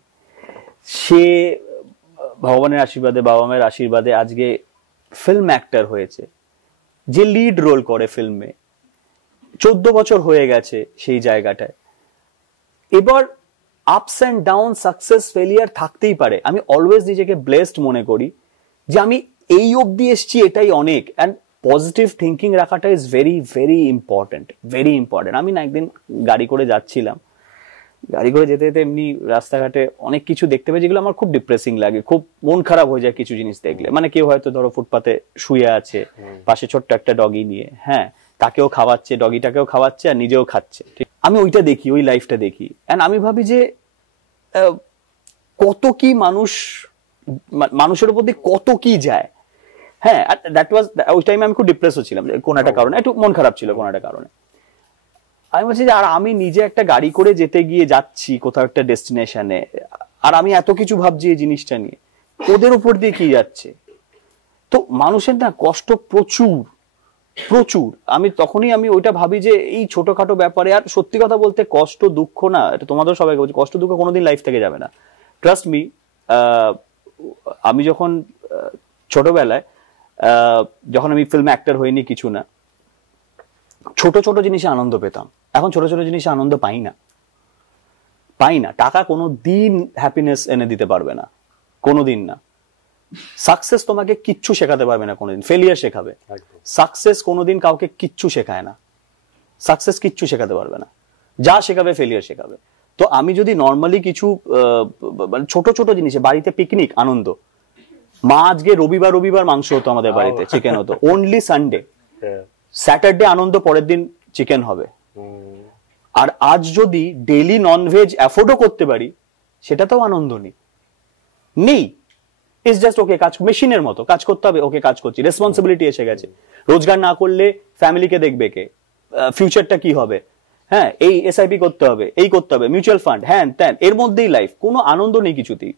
সে ভগবানের আশীর্বাদে, বাবা মায়ের আশীর্বাদে আজকে ফিল্ম অ্যাক্টর হয়েছে, যে লিড রোল করে ফিল্মে, 14 বছর হয়ে গেছে সেই জায়গাটায়। এবার ups and down, success, failure থাকতেই পারে। আমি অলওয়েজ নিজেকে ব্লেসড মনে করি যে আমি এই অবধি এসছি, এটাই অনেক। অ্যান্ড পজিটিভ থিঙ্কিং রাখাটা is very very important, very important. আমি না একদিন গাড়ি করে যাচ্ছিলাম, গাড়ি করে যেতে যেতে এমনি রাস্তাঘাটে অনেক কিছু দেখতে পাই যেগুলো আমার খুব ডিপ্রেসিং লাগে, খুব মন খারাপ হয়ে যায় কিছু জিনিস দেখলে। মানে কেউ হয়তো ধরো ফুটপাতে শুয়ে আছে, পাশে ছোট্ট একটা ডগি নিয়ে, হ্যাঁ, তাকেও খাওয়াচ্ছে, ডগিটাকেও খাওয়াচ্ছে আর নিজেও খাচ্ছে। ঠিক, আমি ওইটা দেখি, ওই লাইফটা দেখি, এন্ড আমি ভাবি যে কত কি মানুষের উপর দিয়ে কত কি যায়। হ্যাঁ, দ্যাট ওয়াজ, ওই টাইমে আমি খুব ডিপ্রেসও ছিলাম কোন একটা কারণে, একটু মন খারাপ ছিল কোন একটা কারণে। আমি বলছি যে আর আমি নিজে একটা গাড়ি করে যেতে গিয়ে যাচ্ছি কোথাও একটা ডেস্টিনেশনে, আর আমি এত কিছু ভাবছি এই জিনিসটা নিয়ে, ওদের উপর দিয়ে কি যাচ্ছে। তো মানুষের না কষ্ট প্রচুর প্রচুর। আমি ওইটা ভাবি যে এই ছোটখাটো ব্যাপারে, আর সত্যি কথা বলতে কষ্ট দুঃখ না, এটা তোমাদের সবাইকে বলছি, কষ্ট দুঃখ কোনোদিন লাইফ থেকে যাবে না, ট্রাস্ট মি। আমি যখন ছোটবেলায়, যখন আমি ফিল্ম অ্যাক্টর হইনি কিছু না, ছোট ছোট জিনিসে আনন্দ পেতাম। এখন ছোট ছোট জিনিসে আনন্দ পাই না। টাকা কোনো দিন হ্যাপিনেস এনে দিতে পারবে না, কোনোদিন না। সাকসেস তোমাকে কিচ্ছু শেখাতে পারবে না কোনোদিন, ফেলিয়ার শেখাবে। সাকসেস কোনোদিন কাউকে কিচ্ছু শেখায় না, সাকসেস কিচ্ছু শেখাতে পারবে না, যা শেখাবে ফেলিয়ার শেখাবে। তো আমি যদি নর্মালি কিছু ছোট ছোট জিনিসে, বাড়িতে পিকনিক আনন্দ, মা আজকে রবিবার মাংস হতো আমাদের বাড়িতে, চিকেন হতো, অনলি সানডে, স্যাটারডে আনন্দ, পরের দিন চিকেন হবে। আর আজ যদি ডেইলি ননভেজ অ্যাফোর্ডও করতে পারি, সেটাতেও আনন্দ নেই। ইটস জাস্ট ওকে, কাজ মেশিনের মতো কাজ করতে হবে, ওকে কাজ করছি, রেসপন্সিবিলিটি এসে গেছে। রোজগার না করলে ফ্যামিলিকে দেখবে কে, ফিউচারটা কি হবে, হ্যাঁ, এই এসআইপি করতে হবে, এই করতে হবে, মিউচুয়াল ফান্ড, হ্যান ত্যান, এর মধ্যেই লাইফ, কোনো আনন্দ নেই কিছুতেই।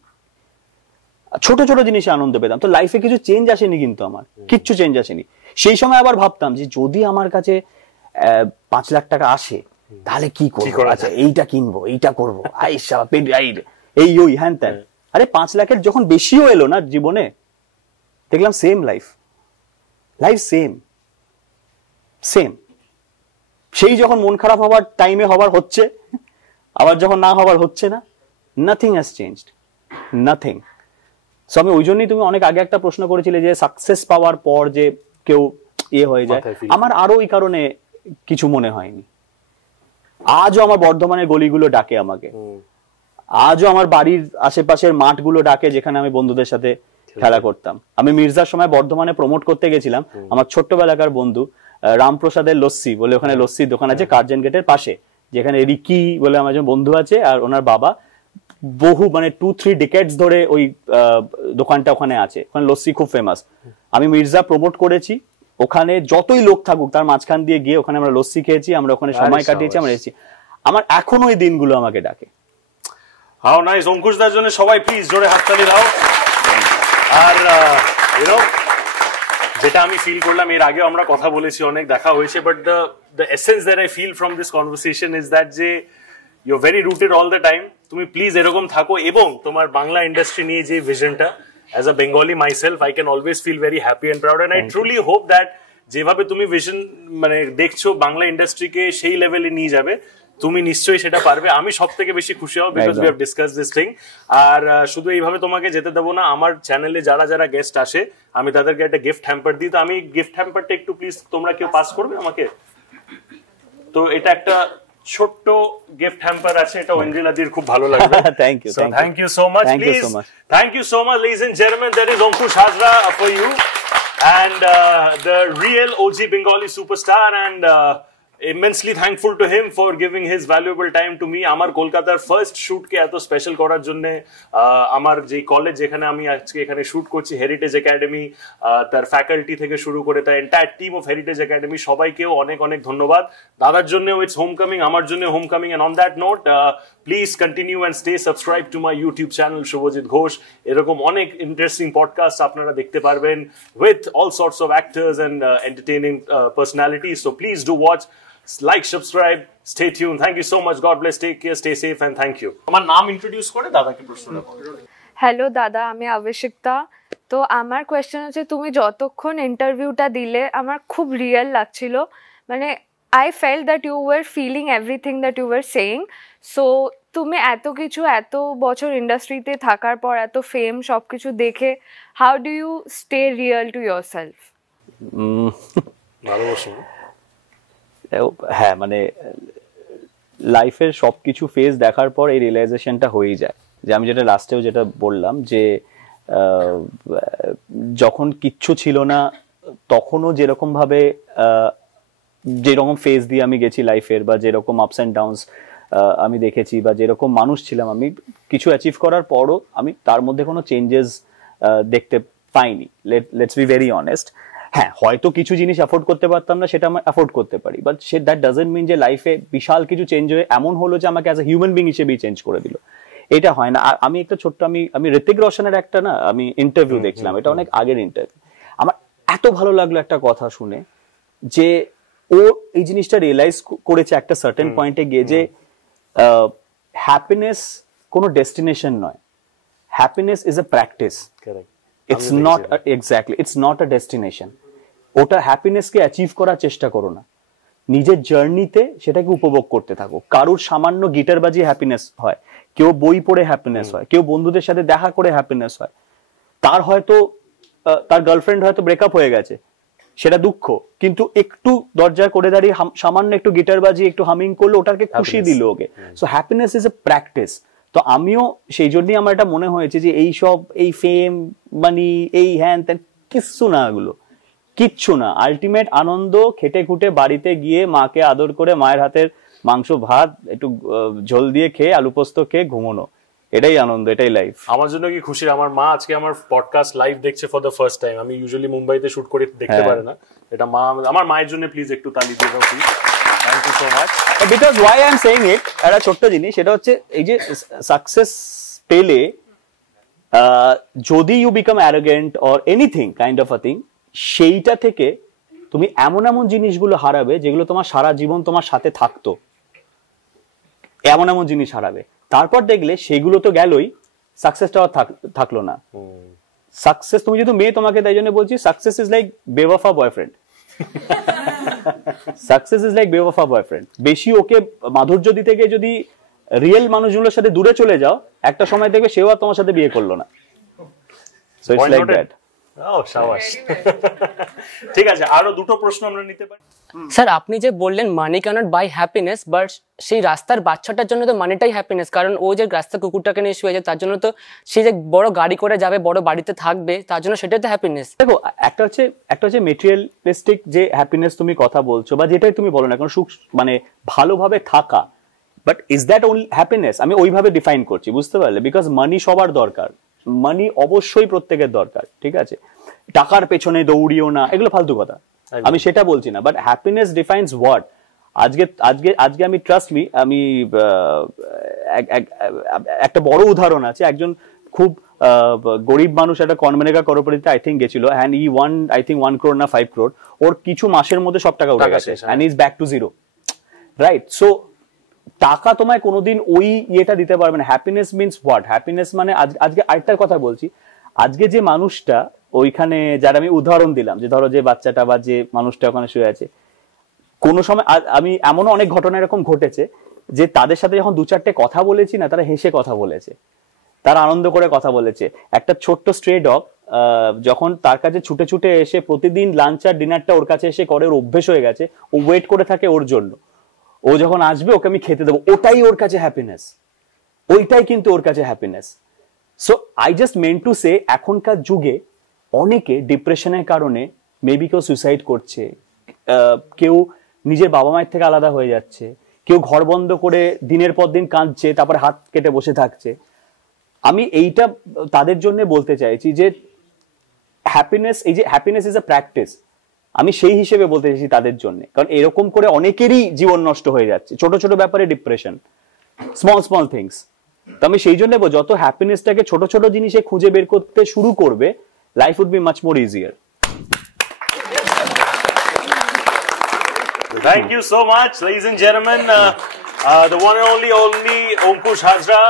ছোট ছোট জিনিসে আনন্দ পেতাম। তো লাইফে কিছু চেঞ্জ আসেনি, কিন্তু আমার কিচ্ছু চেঞ্জ আসেনি। সেই সময় আবার ভাবতাম যে যদি আমার কাছে 5 লাখ টাকা আসে তাহলে কি করবো, আচ্ছা এইটা কিনবো, এইটা করবো, এই ওই হ্যান ত্যান। আরে 5 লাখের যখন বেশিও এলো না জীবনে, দেখলাম সেম লাইফ সেম। সেই যখন মন খারাপ হওয়ার টাইমে হবার হচ্ছে, আবার যখন না হবার হচ্ছে না, nothing has changed, nothing. So আমি ওই জন্যই, তুমি অনেক আগে একটা প্রশ্ন করেছিলে যে সাকসেস পাওয়ার পর যে কেউ হয়ে যায়, আমার আরো ওই কারণে কিছু মনে হয়নি। আজও আমার বর্ধমানের গলিগুলো ডাকে আমাকে, আজও আমার বাড়ির আশেপাশের মাঠগুলো ডাকে যেখানে আমি বন্ধুদের সাথে খেলা করতাম। আমি মির্জার সময় বর্ধমানে প্রমোট করতে গেছিলাম, আমার ছোট্টবেলাকার বন্ধু রামপ্রসাদের লস্যি বলে, ওখানে লস্যির দোকান আছে কার্জন গেটের পাশে, যেখানে রিকি বলে আমার একজন বন্ধু আছে, আর ওনার বাবা বহু 2-3 ডিকেডস ধরে ওই দোকানটা ওখানে আছে, ওখানে লস্যি খুব ফেমাস। আমি মির্জা প্রমোট করেছি, ওখানে যতই লোক থাকুক তার মাঝখান দিয়ে গিয়ে ওখানে আমরা লস্যি খেয়েছি, আমরা ওখানে সময় কাটিয়েছি, আমরা এসেছি। আমার এখনো ওই দিনগুলো আমাকে ডাকে। How nice. অঙ্কুশ দার জন্য সবাই প্লিজ জোরে হাততালি দাও। আর যেটা আমি ফিল করলাম, এর আগে আমরা কথা বলেছি, অনেক দেখা হয়েছে, but the essence that I feel from this conversation is that যে you are very rooted all the time. তুমি প্লিজ এরকম থাকো, এবং তোমার বাংলা ইন্ডাস্ট্রি নিয়ে যে ভিশনটা, as a Bengali myself, I can always feel very happy and proud, and I truly hope that যেভাবে তুমি ভিশন মানে দেখছো বাংলা ইন্ডাস্ট্রিকে সেই লেভেলে নিয়ে যাবে, তুমি নিশ্চয়ই সেটা পারবে। আমি সব থেকে বেশি খুশি হব because we have discuss this thing. আর শুধু এইভাবে তোমাকে যেতে দেবো না, আমার চ্যানেলে যারা যারা গেস্ট আসে আমি তাদেরকে একটা গিফট হ্যাম্পার দিই। তো আমি গিফট হ্যাম্পারটা একটু প্লিজ তোমরা কেউ পাস করবে আমাকে? তো এটা একটা ছোট্ট গিফট হ্যাম্পার আছে, এটা ঐন্দ্রিলাদির খুব ভালো লাগবে। Thank you, thank you so much. Please thank you so much ladies and gentlemen, that is Ankush Hazra for you, and the real OG Bengali superstar, and immensely thankful to him for giving his valuable time to me. আমার কলকাতার first shoot কে এত special করার জন্য আমার যে college যেখানে আমি আজকে এখানে শুট করছি, হেরিটেজ একাডেমি, তার ফ্যাকাল্টি থেকে শুরু করে তার entire team of heritage academy, সবাইকেও অনেক অনেক ধন্যবাদ। দাদার জন্যও ইটস হোমকামিং, আমার জন্য homecoming, and on that note please continue and stay subscribe to my YouTube channel Subhajit Ghosh. এরকম অনেক ইন্টারেস্টিং পডকাস্ট আপনারা দেখতে পারবেন with all sorts of actors and entertaining personalities. So please do watch, like, subscribe, stay tuned. Thank you so much. God bless, take care, stay safe, and thank you. আমার নাম introduce করে দাদাকে প্রশ্নটা করো। Hello দাদা, আমি আবেশিকতা। তো আমার কোয়েশ্চেন হচ্ছে, তুমি যতক্ষণ ইন্টারভিউটা দিলে আমার খুব রিয়েল লাগছিল, মানে I felt that you were feeling everything that you were saying. So তুমি এত কিছু, এত বছর ইন্ডাস্ট্রিতে থাকার পর, এত ফেম সব কিছু দেখে, how do you stay real to yourself? ভালো প্রশ্ন। হ্যাঁ, মানে লাইফের সবকিছু ফেজ দেখার পর এই রিয়েলাইজেশনটা হয়েই যায়, যে আমি যেটা লাস্টেও যেটা বললাম, যে যখন কিচ্ছু ছিল না তখনও যেরকম ভাবে যেরকম ফেজ দিয়ে আমি গেছি লাইফের, বা যেরকম আপস অ্যান্ড ডাউনস আমি দেখেছি, বা যেরকম মানুষ ছিলাম, আমি কিছু অ্যাচিভ করার পরও আমি তার মধ্যে কোনো চেঞ্জেস দেখতে পাইনি। Let's be very honest. হ্যাঁ, হয়তো কিছু জিনিস অ্যাফোর্ড করতে পারতাম না, সেটা আমি অ্যাফোর্ড করতে পারি, but say that doesn't mean যে লাইফে বিশাল কিছু চেঞ্জ হয়ে এমন হলো যে আমাকে অ্যাজ এ হিউম্যান বিং হিসেবেই চেঞ্জ করে দিল। এটা হয় না। আমি একটা ছোট্ট, আমি ঋতিক রোশনের একটা আমি ইন্টারভিউ দেখছিলাম, এটা অনেক আগের ইন্টারভিউ। আমার এত ভালো লাগলো একটা কথা শুনে, যে ও এই জিনিসটা রিয়েলাইজ করেছে একটা সার্টেন পয়েন্টে গিয়ে, যে হ্যাপিনেস কোনো ডেস্টিনেশন নয়, happiness is a practice. It's not exactly, it's not a destination. ওটা হ্যাপিনেসকে অ্যাচিভ করার চেষ্টা করো না, নিজের জার্নিতে সেটাকে উপভোগ করতে থাকো। কারোর সামান্য গিটার বাজিয়ে হ্যাপিনেস হয়, কেউ বই পড়ে হ্যাপিনেস হয়, কেউ বন্ধুদের সাথে দেখা করে হ্যাপিনেস হয়, তার হয়তো তার গার্লফ্রেন্ড হয়তো ব্রেকআপ হয়ে গেছে, সেটা দুঃখ, কিন্তু একটু দরজায় করে দাঁড়িয়ে সামান্য একটু গিটার বাজিয়ে একটু হামিং করলো, ওটাকে খুশি দিল ওকে। So happiness is a practice. তো আমিও সেই জন্যই আমার এটা মনে হয়েছে যে এই সব, এই ফেম, মানি, এই হ্যান ত্যান কিচ্ছু না, এগুলো কিচ্ছু না। আলটিমেট আনন্দ খেটে খুটে বাড়িতে গিয়ে মাকে আদর করে মায়ের হাতের মাংস ভাত একটু ঝোল দিয়ে খেয়ে, আলু পোস্ত খেয়ে ঘুমোনো, এটাই আনন্দ, এটাই লাইফ। আমার জন্য কি খুশির, আমার মা আজকে আমার পডকাস্ট লাইভ দেখছে ফর দ্য ফার্স্ট টাইম। আমি ইউজুয়ালি মুম্বাইতে শুট করে দেখতে পারে না, এটা মা। আমার মায়ের জন্য প্লিজ একটু তালি দিয়ে দাও please. Thank you so much. Because why I am saying it, একটা ছোট্ট জিনিস, সেটা হচ্ছে এই যে সাকসেস পেলে যদি you become arrogant or anything kind of a thing, সেইটা থেকে তুমি এমন এমন জিনিসগুলো হারাবে যেগুলো তোমার সারা জীবন তোমার সাথে থাকতো, এমন এমন জিনিস হারাবে। তারপর দেখলে সেগুলো তো গেলই, সাকসেসটা থাকলো না। সাকসেস, তুমি যদি মেয়ে, তোমাকে তাই জন্য বলছি, সাকসেস ইজ লাইক বেওয়াফা বয়ফ্রেন্ড। সাকসেস ইজ লাইক বেওয়াফা বয়ফ্রেন্ড। বেশি ওকে মাধুর্য দিতে গিয়ে যদি রিয়েল মানুষগুলোর সাথে দূরে চলে যাও, একটা সময় দেখবে সেও আর তোমার সাথে বিয়ে করলো না। So it's like that. ঠিক আছে, আরো দুটো প্রশ্ন আমরা নিতে পারি। স্যার, আপনি যে বললেন মানি ক্যানট বাই হ্যাপিনেস, বাট সেই রাস্তার বাচ্চাটার জন্য তো মানিটাই হ্যাপিনেস, কারণ ও যে রাস্তা কুকুরটাকে নিয়ে শুয়ে যায় তার জন্য তো সে যে বড় গাড়ি করে যাবে, বড় বাড়িতে থাকবে, তার জন্য সেটাই তো হ্যাপিনেস। দেখো, একটা হচ্ছে মেটেরিয়ালিস্টিক যে হ্যাপিনেস তুমি কথা বলছো, বা যেটাই তুমি বলো না, কারণ সুখ মানে ভালোভাবে থাকা, but is that only happiness? আমি ওইভাবে ডিফাইন করছি, বুঝতে পারলে? বিকজ মানি সবার দরকার, মানি অবশ্যই প্রত্যেকের দরকার, ঠিক আছে, টাকার পেছনে দৌড়িও না, এগুলো ফালতু কথা, আমি সেটা বলছি না। But happiness defines what. আজকে আজকে আজকে আমি ট্রাস্ট মি, আমি একটা বড় উদাহরণ আছে, একজন খুব গরিব মানুষ একটা কনমেনেগা করোপোরেটিতে আই থিঙ্ক গেছিল, and E one I think 1 crore না 5 crore, ওর কিছু মাসের মধ্যে সব টাকা উঠে গেছে, and is back to zero, right? So টাকা তোমায় কোনোদিন ওই ইয়েটা দিতে পারবে না। Happiness means what? হ্যাপিনেস মানে আজকে আরেকটার কথা বলছি, আজকে যে মানুষটা ওইখানে, যারা আমি উদাহরণ দিলাম, যে ধরো যে বাচ্চাটা বা যে মানুষটা ওখানে শুয়ে আছে, কোনো সময় আমি এমনও অনেক ঘটনা এরকম ঘটেছে যে তাদের সাথে যখন 2-4টে কথা বলেছি না, তারা হেসে কথা বলেছে, তারা আনন্দ করে কথা বলেছে। একটা ছোট্ট স্ট্রে ডগ যখন তার কাছে ছুটে ছুটে এসে প্রতিদিন লাঞ্চ আর ডিনারটা ওর কাছে এসে করে, ওর অভ্যেস হয়ে গেছে, ও ওয়েট করে থাকে ওর জন্য, ও যখন আসবে ওকে আমি খেতে দেবো, ওটাই ওর কাছে হ্যাপিনেস, ওইটাই কিন্তু ওর কাছে happiness. So I just mean to say, এখনকার যুগে অনেকে ডিপ্রেশনের কারণে মেবি কেউ সুইসাইড করছে, কেউ নিজের বাবা মায়ের থেকে আলাদা হয়ে যাচ্ছে, কেউ ঘর বন্ধ করে দিনের পর দিন কাঁদছে, তারপরে হাত কেটে বসে থাকছে। আমি এইটা তাদের জন্য বলতে চাইছি যে হ্যাপিনেস, এই যে হ্যাপিনেস ইজ আ প্র্যাকটিস, আমি সেই হিসেবে বলতে চাইছি তাদের জন্য, কারণ এরকম করে অনেকেরই জীবন নষ্ট হয়ে যাচ্ছে, ছোট ছোট ব্যাপারে ডিপ্রেশন, স্মল থিংস। তো আমি সেই জন্য বলবো, যত হ্যাপিনেসটাকে ছোট ছোট জিনিসে খুঁজে বের করতে শুরু করবে, life would be much more easier. Thank you so much, ladies and gentlemen. The one and only Ankush Hajra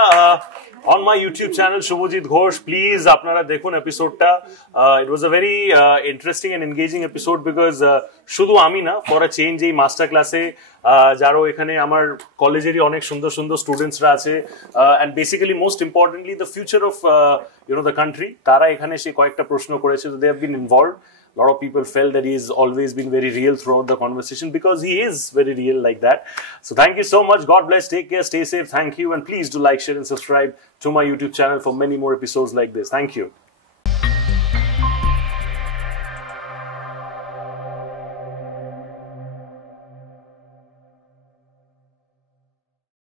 on my YouTube channel, Shubhajit Ghosh. Please, apnara dekhun episode ta. It was a very interesting and engaging episode because শুধু আমি না, for a change এই master ক্লাসে যারা এখানে আমার কলেজেরই অনেক সুন্দর সুন্দর স্টুডেন্টসরা আছে, and basically most importantly the future of the country, তারা এখানে সে কয়েকটা প্রশ্ন করেছে, so they have been involved. A lot of people felt that he's always been very real throughout the conversation, because he is very real like that. So thank you so much. God bless. Take care. Stay safe. Thank you. And please do like, share and subscribe to my YouTube channel for many more episodes like this. Thank you.